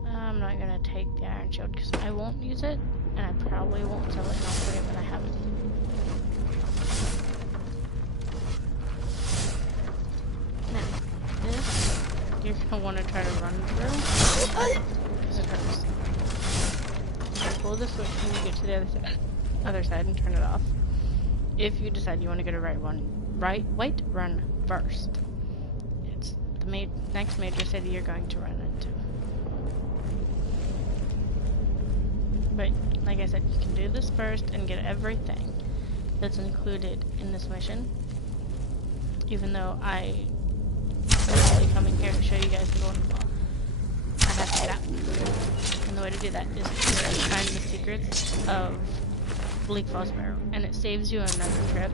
I'm not gonna take the iron shield because I won't use it, and I probably won't sell it, and I'll forget that I have it. Now, this you're gonna want to try to run through because it hurts. You pull the switch when you get to the other side and turn it off. if you decide you want to go to Whiterun first. It's the next major city you're going to run into. But like I said, you can do this first and get everything that's included in this mission. Even though I am actually coming here to show you guys the golden claw, I have to get out. And the way to do that is to find the secrets of Bleak Falls Barrow, and it saves you another trip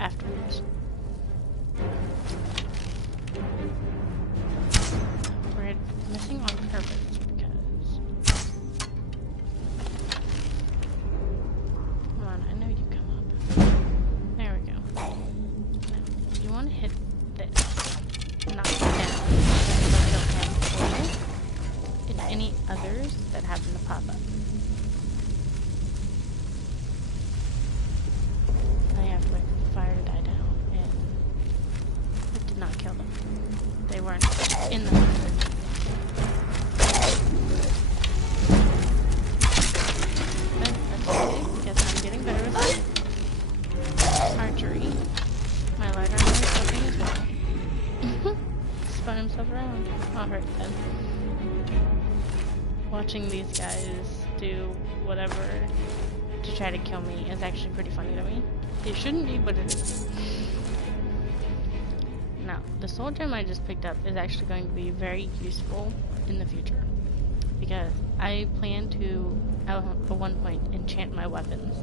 afterwards. We're missing on purpose because... Come on, I know you come up. There we go. Now, you want to hit this. Knock it down. So I don't have oil. And any others that happen to pop up. I have to wait for the fire to die down, and it did not kill them. They weren't in the fire. But that's okay, because I'm getting better with archery. My light armor is helping as well. Spun himself around. Alright then. Watching these guys do whatever to try to kill me is actually pretty funny to me. It shouldn't be, but it is. Now, the soul gem I just picked up is actually going to be very useful in the future. Because I plan to, at one point, enchant my weapons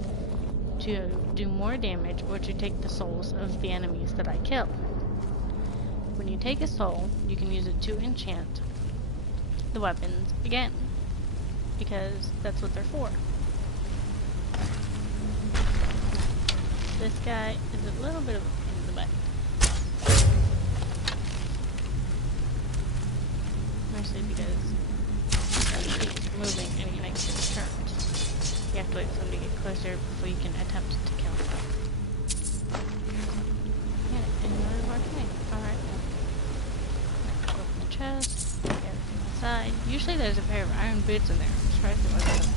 to do more damage or to take the souls of the enemies that I kill. When you take a soul, you can use it to enchant the weapons again. Because that's what they're for. This guy is a little bit of a pain in the butt. Mostly because he keeps moving and he makes his turns. You have to wait for him to get closer before you can attempt to kill him. Yeah, and you're walking. Alright. Now, open the chest, get everything inside. Usually there's a pair of iron boots in there. I'm surprised it wasn't this time.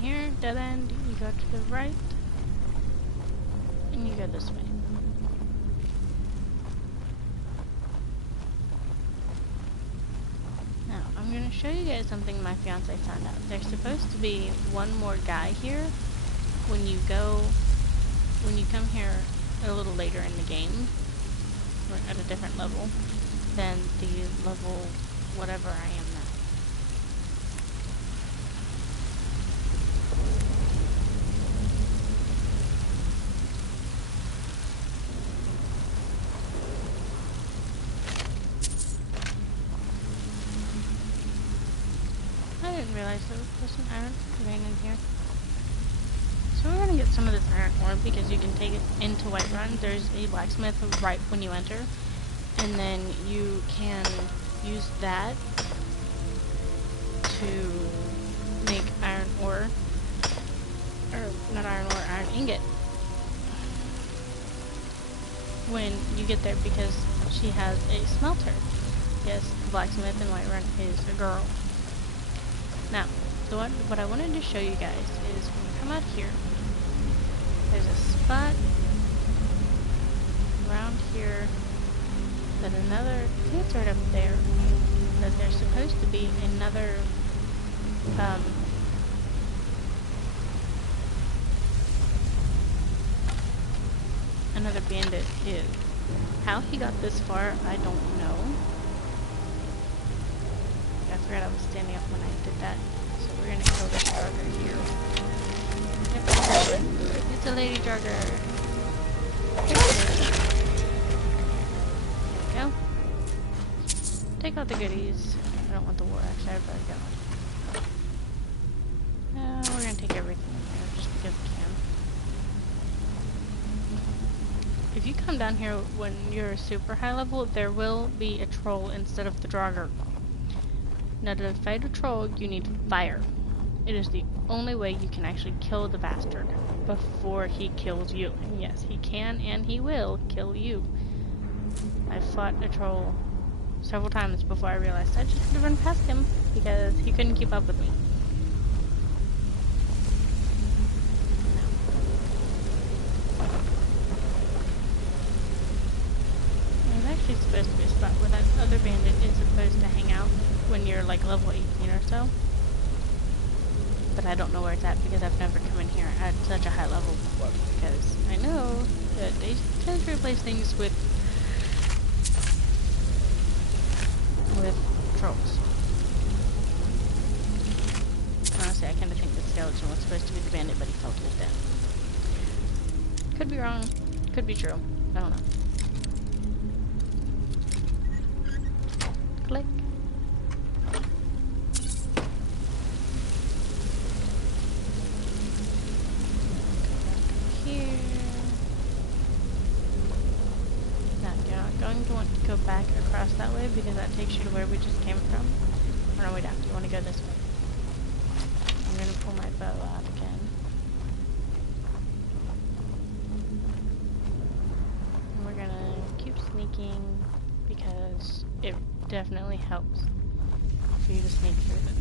Here, dead end, you go to the right, and you go this way. Now, I'm going to show you guys something my fiance found out. There's supposed to be one more guy here when you come here a little later in the game, or at a different level than the level whatever I am now. I didn't realize there was some iron vein in here. So we're gonna get some of this iron ore because you can take it into Whiterun. There's a blacksmith right when you enter, and then you can use that to make iron ore, or not iron ore, iron ingot. When you get there, because she has a smelter. Yes, the blacksmith in Whiterun is a girl. Now, what I wanted to show you guys is when you come out here, there's a spot around here that another, I think it's right up there, that there's supposed to be another, another bandit is. How he got this far, I don't know. I forgot I was standing up when I did that. So we're gonna kill this Jarger here. Yep, it's a lady Jarger. There we go. Take out the goodies. I don't want the war axe, I've already got one. No, we're gonna take everything in here just because we can. If you come down here when you're super high level, there will be a troll instead of the Draugr. Now to fight a troll, you need fire. It is the only way you can actually kill the bastard before he kills you. And yes, he can and he will kill you. I fought a troll several times before I realized I just had to run past him because he couldn't keep up with me. There's actually supposed to be a spot where that other bandit is supposed to hang out when you're like level 18 or so. But I don't know where it's at because I've never come in here at such a high level before, because I know that they tend to replace things with trolls. Honestly, I kind of think the skeleton was supposed to be the bandit, but he fell to his death. Could be wrong, could be true. I don't know. Click. Here. Now, you're not going to want to go back across that way because that takes you to where we just came from. Or no, wait, you want to go this way. I'm going to pull my bow out again. And we're going to keep sneaking because it definitely helps for you to sneak through this.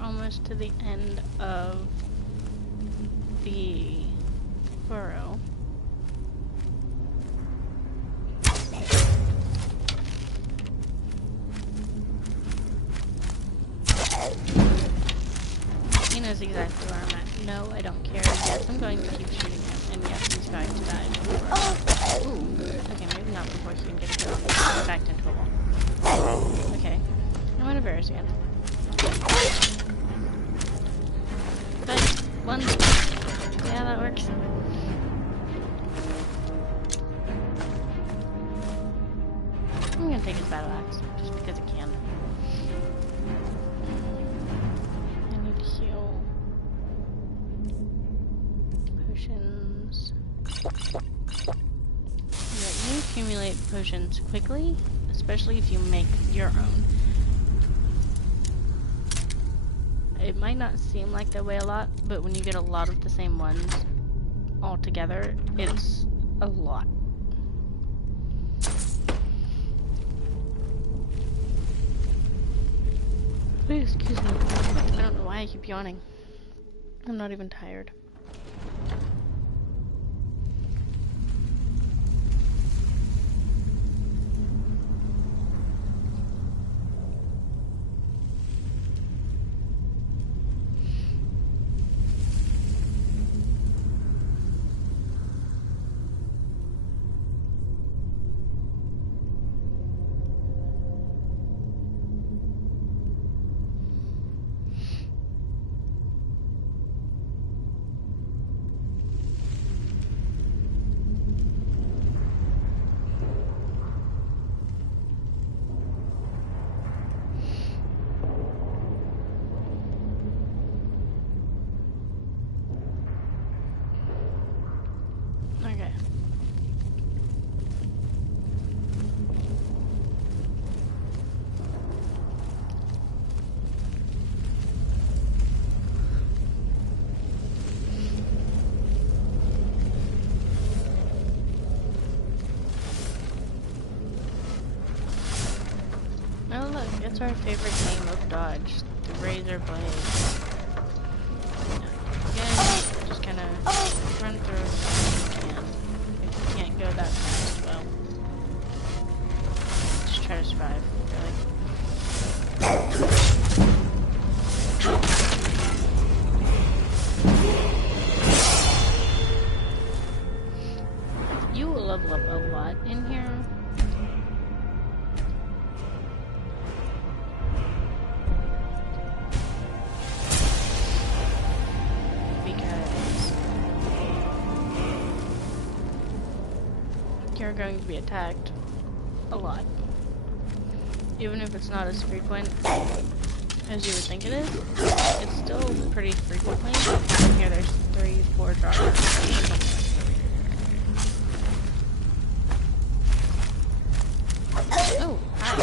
Almost to the end of the burrow. He knows exactly where I'm at. No, I don't care. Yes, I'm going to keep shooting him, and yes, he's going to die. Ooh. Okay, maybe not before he can get thrown back into a wall. Okay, I'm in a bears again. But one, see how that works? I'm gonna take his battle axe just because I can. I need to heal. Potions. Yeah, you accumulate potions quickly, especially if you make your own. It might not seem like that way a lot, but when you get a lot of the same ones all together, it's a lot. Please excuse me. I don't know why I keep yawning. I'm not even tired. It's our favorite game of dodge, the razor blade. Again, just kind of run through as you can. If you can't go that fast, well, just try to survive, really. You will level up a lot in here. You're going to be attacked a lot, even if it's not as frequent. as you would think it is. It's still pretty frequently. Here, there's 3, 4 droppers. Oh, hi.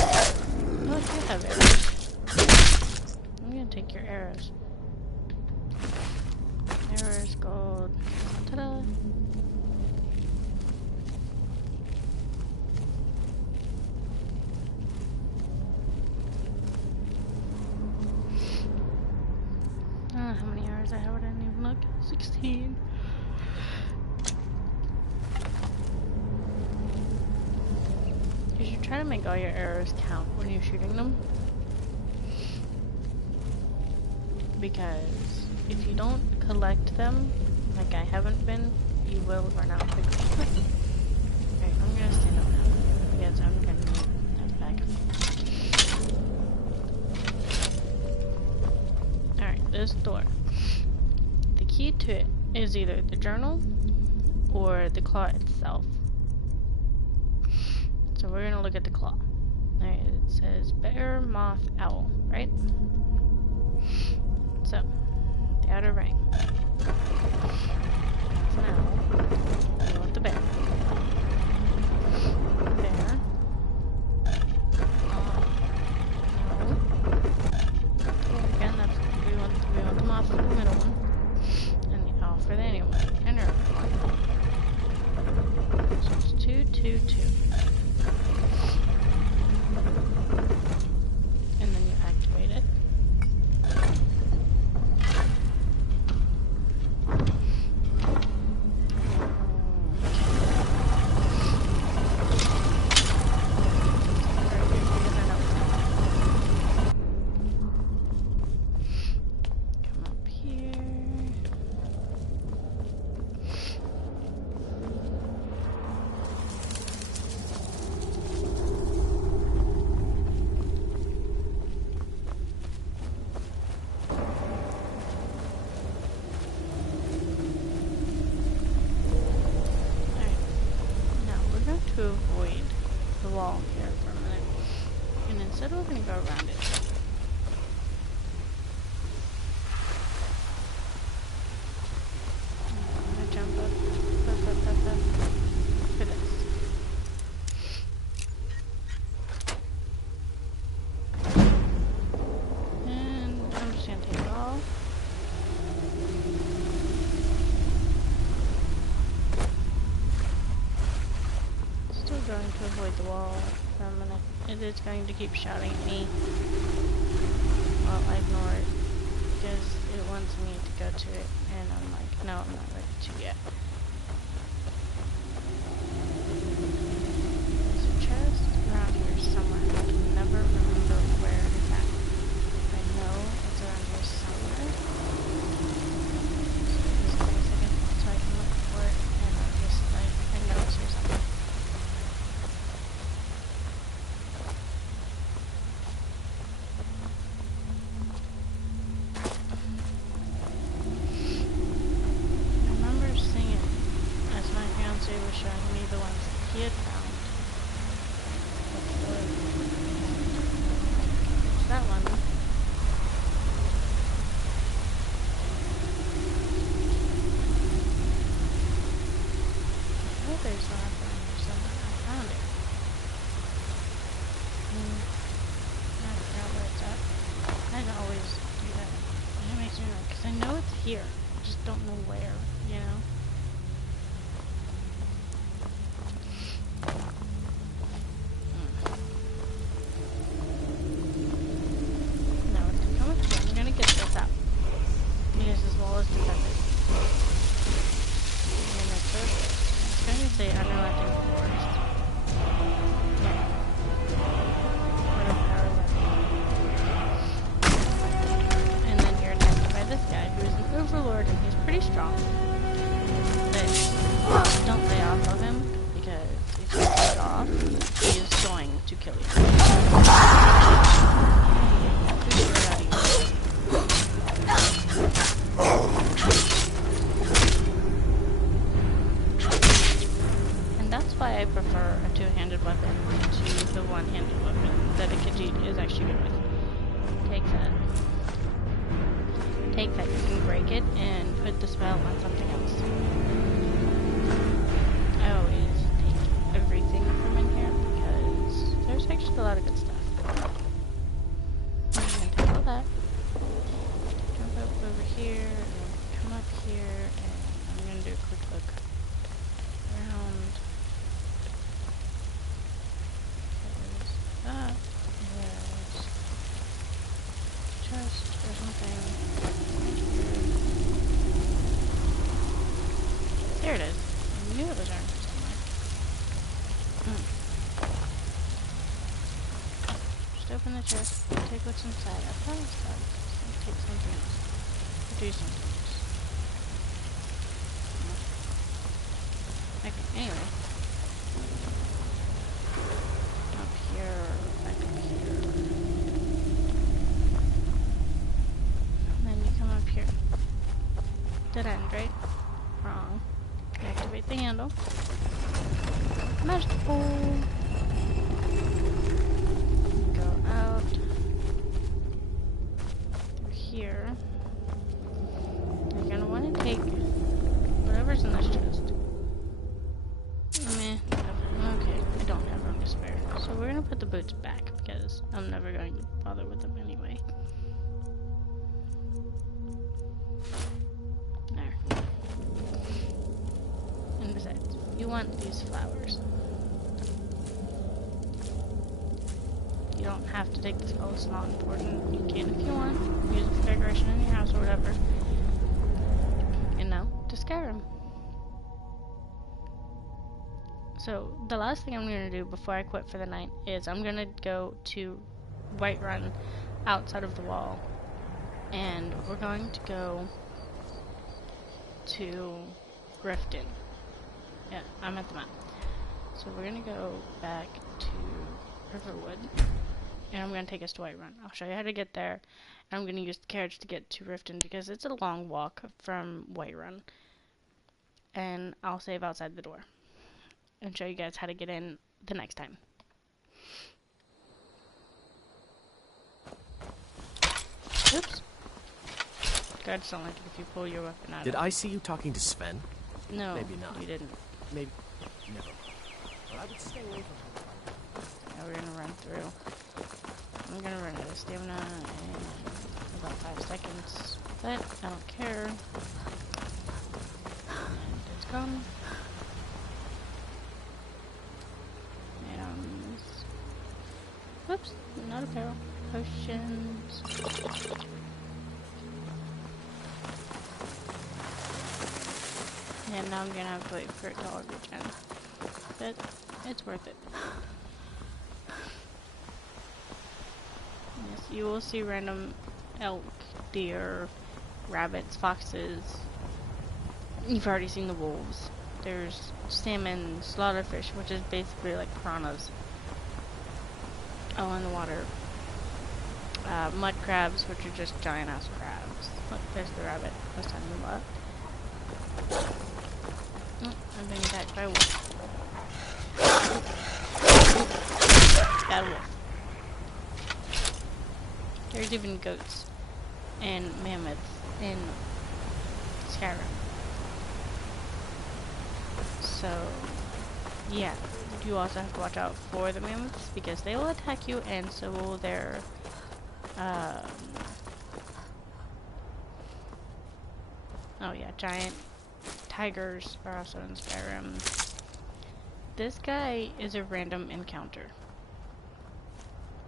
Oh, you have arrows. I'm gonna take your arrows. Arrows, gold. Ta-da! I don't know how many arrows I have. I didn't even look. 16. You should try to make all your arrows count when you're shooting them. Because if you don't collect them, like I haven't been, you will run out quickly. Okay, I'm gonna stand up now. Because I'm gonna need that back. Alright, this door. The key to it is either the journal or the claw itself. So we're gonna look at the claw. Alright, it says bear, moth, owl, right? So, the outer ring. So now, we want the bear. Bear. No. Okay, again, that's we want the moth for the middle one. And the owl for the inner one. So it's 2, 2, 2. And then you activate it. To avoid the wall here for a minute. And instead we're going to go around it. I'm going to jump up for this. And I'm just going to take it off. Going to avoid the wall for a minute. It is going to keep shouting at me. Well, I ignore it because it wants me to go to it, and I'm like, no, I'm not ready to yet. There's a chest around here somewhere. I can never remember where it's at. I know it's around here somewhere. So just give me a second so I can look for it, and I'll just like, I know it's here somewhere. Was showing me the ones that he had found. There's that one. Oh, there's one up around here somewhere. I found it. I forgot where it's at. I can always do that. It makes me nervous because I know it's here. I just don't know where, you know? Say underlacking forest. Yeah. And then you're attacked by this guy who is an overlord and he's pretty strong. But don't lay off of him because if you lay off, he is going to kill you. I prefer a two-handed weapon to the one-handed weapon that a Khajiit is actually good with. take that, you can break it and put the spell on something else. I always take everything from in here because there's actually a lot of good stuff. I'm gonna take all that, jump up over here, and then come up here, and I'm gonna do a quick look around. There's that, there's chest or something. There it is. I knew it was around here somewhere. Just open the chest, take what's inside. I promised I was going to take something else. Or do something else. Okay, anyway. Up here, back up here. And then you come up here. Dead end, right? Wrong. Activate the handle. Magical. Go out. Through here. You're gonna want to take whatever's in this chest. Meh. Okay, I don't have room to spare. So we're gonna put the boots back because I'm never going to bother with them anyway. There. And besides, you want these flowers. You don't have to take the spell, it's not important. You can if you want. Use it for decoration in your house or whatever. And now, to Skyrim. So, the last thing I'm going to do before I quit for the night is I'm going to go to Whiterun outside of the wall. And we're going to go to Grifton. Yeah, I'm at the map. So we're gonna go back to Riverwood, and I'm gonna take us to Whiterun. I'll show you how to get there, and I'm gonna use the carriage to get to Riften because it's a long walk from Whiterun. And I'll save outside the door and show you guys how to get in the next time. Oops. Guards don't like it if you pull your weapon out. Did I see you talking to Sven? No, maybe not. You didn't. Maybe. No. Well, I would stay away from him. Now we're gonna run through. I'm gonna run out of stamina in about 5 seconds, but I don't care. And it's gone. And whoops, not a barrel. Potions. And now I'm gonna have to wait for it to all regen. But it's worth it. Yes, you will see random elk, deer, rabbits, foxes. You've already seen the wolves. There's salmon, slaughterfish, which is basically like piranhas. Oh, in the water. Mud crabs, which are just giant ass crabs. Look, there's the rabbit I was telling you about. Oh, I'm being attacked by a wolf. Got a wolf. There's even goats and mammoths in Skyrim. So, yeah. You also have to watch out for the mammoths because they will attack you, and so will their oh yeah, giant tigers are also in Skyrim. This guy is a random encounter.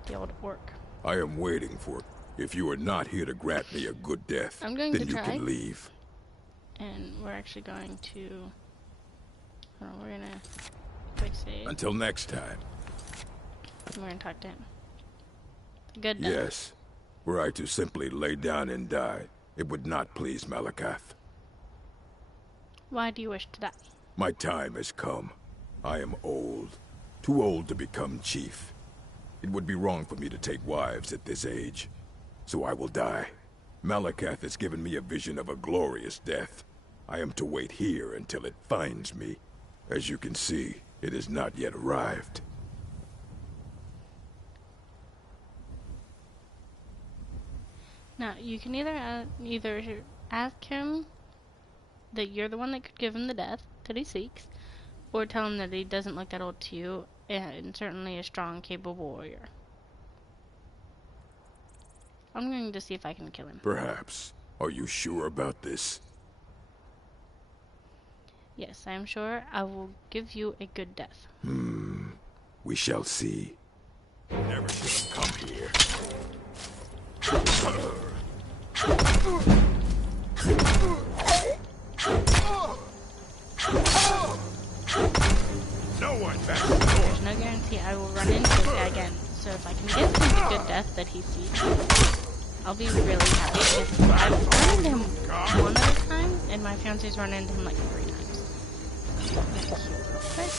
The old orc. I am waiting for it. If you are not here to grant me a good death, I'm going then to you try. can leave. And we're actually going to... Hold on, we're gonna quick save. Until next time. We're gonna talk to him. Good death. Yes. Were I to simply lay down and die, it would not please Malakath. Why do you wish to die? My time has come. I am old. Too old to become chief. It would be wrong for me to take wives at this age. So I will die. Malakath has given me a vision of a glorious death. I am to wait here until it finds me. As you can see, it has not yet arrived. Now, you can either ask him that you're the one that could give him the death that he seeks, or tell him that he doesn't look that old to you, and certainly a strong, capable warrior. I'm going to see if I can kill him. Perhaps. Are you sure about this? Yes, I am sure. I will give you a good death. We shall see. Never should have come here. No one back to the door. There's no guarantee I will run into this guy again. So if I can give him the good death that he seeks, I'll be really happy. Because I've run into him one other time, and my fiance's run into him like 3 times. But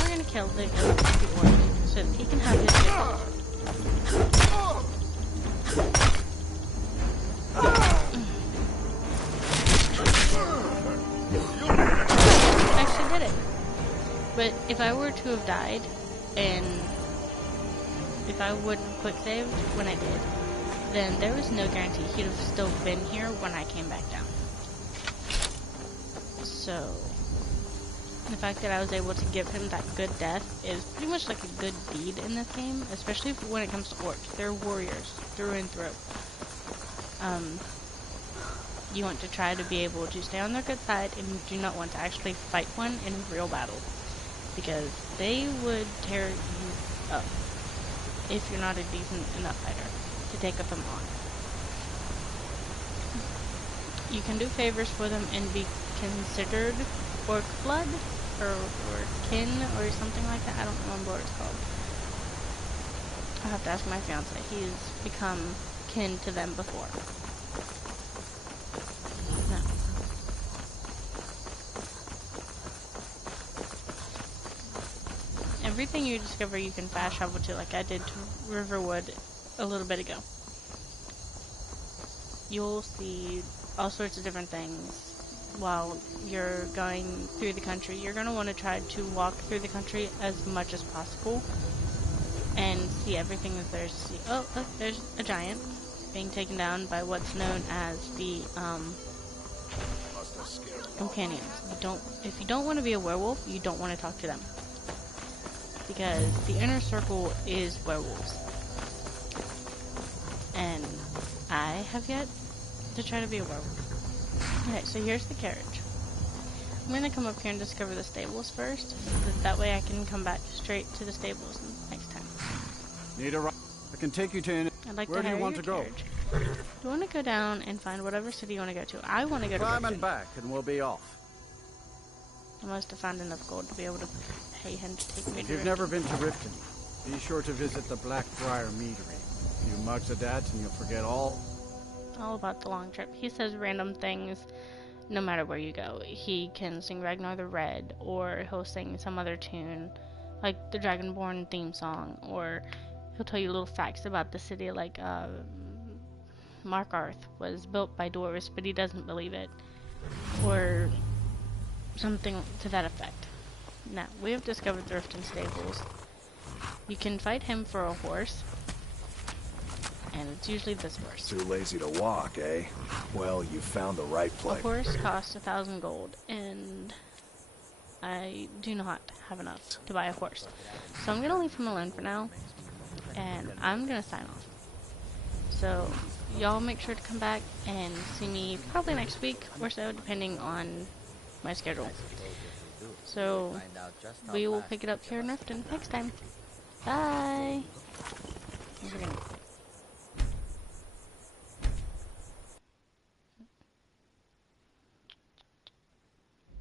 we're gonna kill the orc so that he can have his good death. Actually did it. But if I were to have died, and if I wouldn't have quick saved when I did, then there was no guarantee he'd have still been here when I came back down. So, the fact that I was able to give him that good death is pretty much like a good deed in this game, especially when it comes to orcs. They're warriors, through and through. You want to try to be able to stay on their good side, and you do not want to actually fight one in real battle, because they would tear you up if you're not a decent enough fighter to take them on. You can do favors for them and be considered orc blood, or kin, or something like that. I don't remember what it's called. I'll have to ask my fiance. He's become kin to them before. No. Everything you discover you can fast travel to, like I did to Riverwood a little bit ago. You'll see all sorts of different things while you're going through the country. You're going to want to try to walk through the country as much as possible and see everything that there's to see. Oh, look, there's a giant being taken down by what's known as the companions. If you don't want to be a werewolf, you don't want to talk to them, because the inner circle is werewolves, and I have yet to try to be a werewolf. Okay, so here's the carriage. I'm going to come up here and discover the stables first, so that way I can come back straight to the stables next time. Need a ride? I can take you to I'd like Where to do you hire want your to go? carriage. Do you want to go down and find whatever city you want to go to? I want to go to Climb Riften. and back, and we'll be off. I must have found enough gold to be able to pay him to take me If to you've Riften. never been to Riften, be sure to visit the Blackfriar Meadery. A few mugs of that, and you'll forget all about the long trip. He says random things no matter where you go. He can sing Ragnar the Red, or he'll sing some other tune, like the Dragonborn theme song, or he'll tell you little facts about the city, like Markarth was built by dwarves, but he doesn't believe it, or something to that effect. Now, we have discovered the Riften stables. You can fight him for a horse, and it's usually this horse. Too lazy to walk, eh? Well, you found the right A place. horse costs 1,000 gold, and I do not have enough to buy a horse. So I'm gonna leave him alone for now, and I'm gonna sign off. So y'all make sure to come back and see me probably next week or so, depending on my schedule. So we will pick it up here in Riften next time. Bye!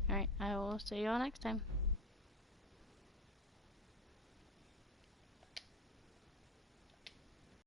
Alright, I will see y'all next time.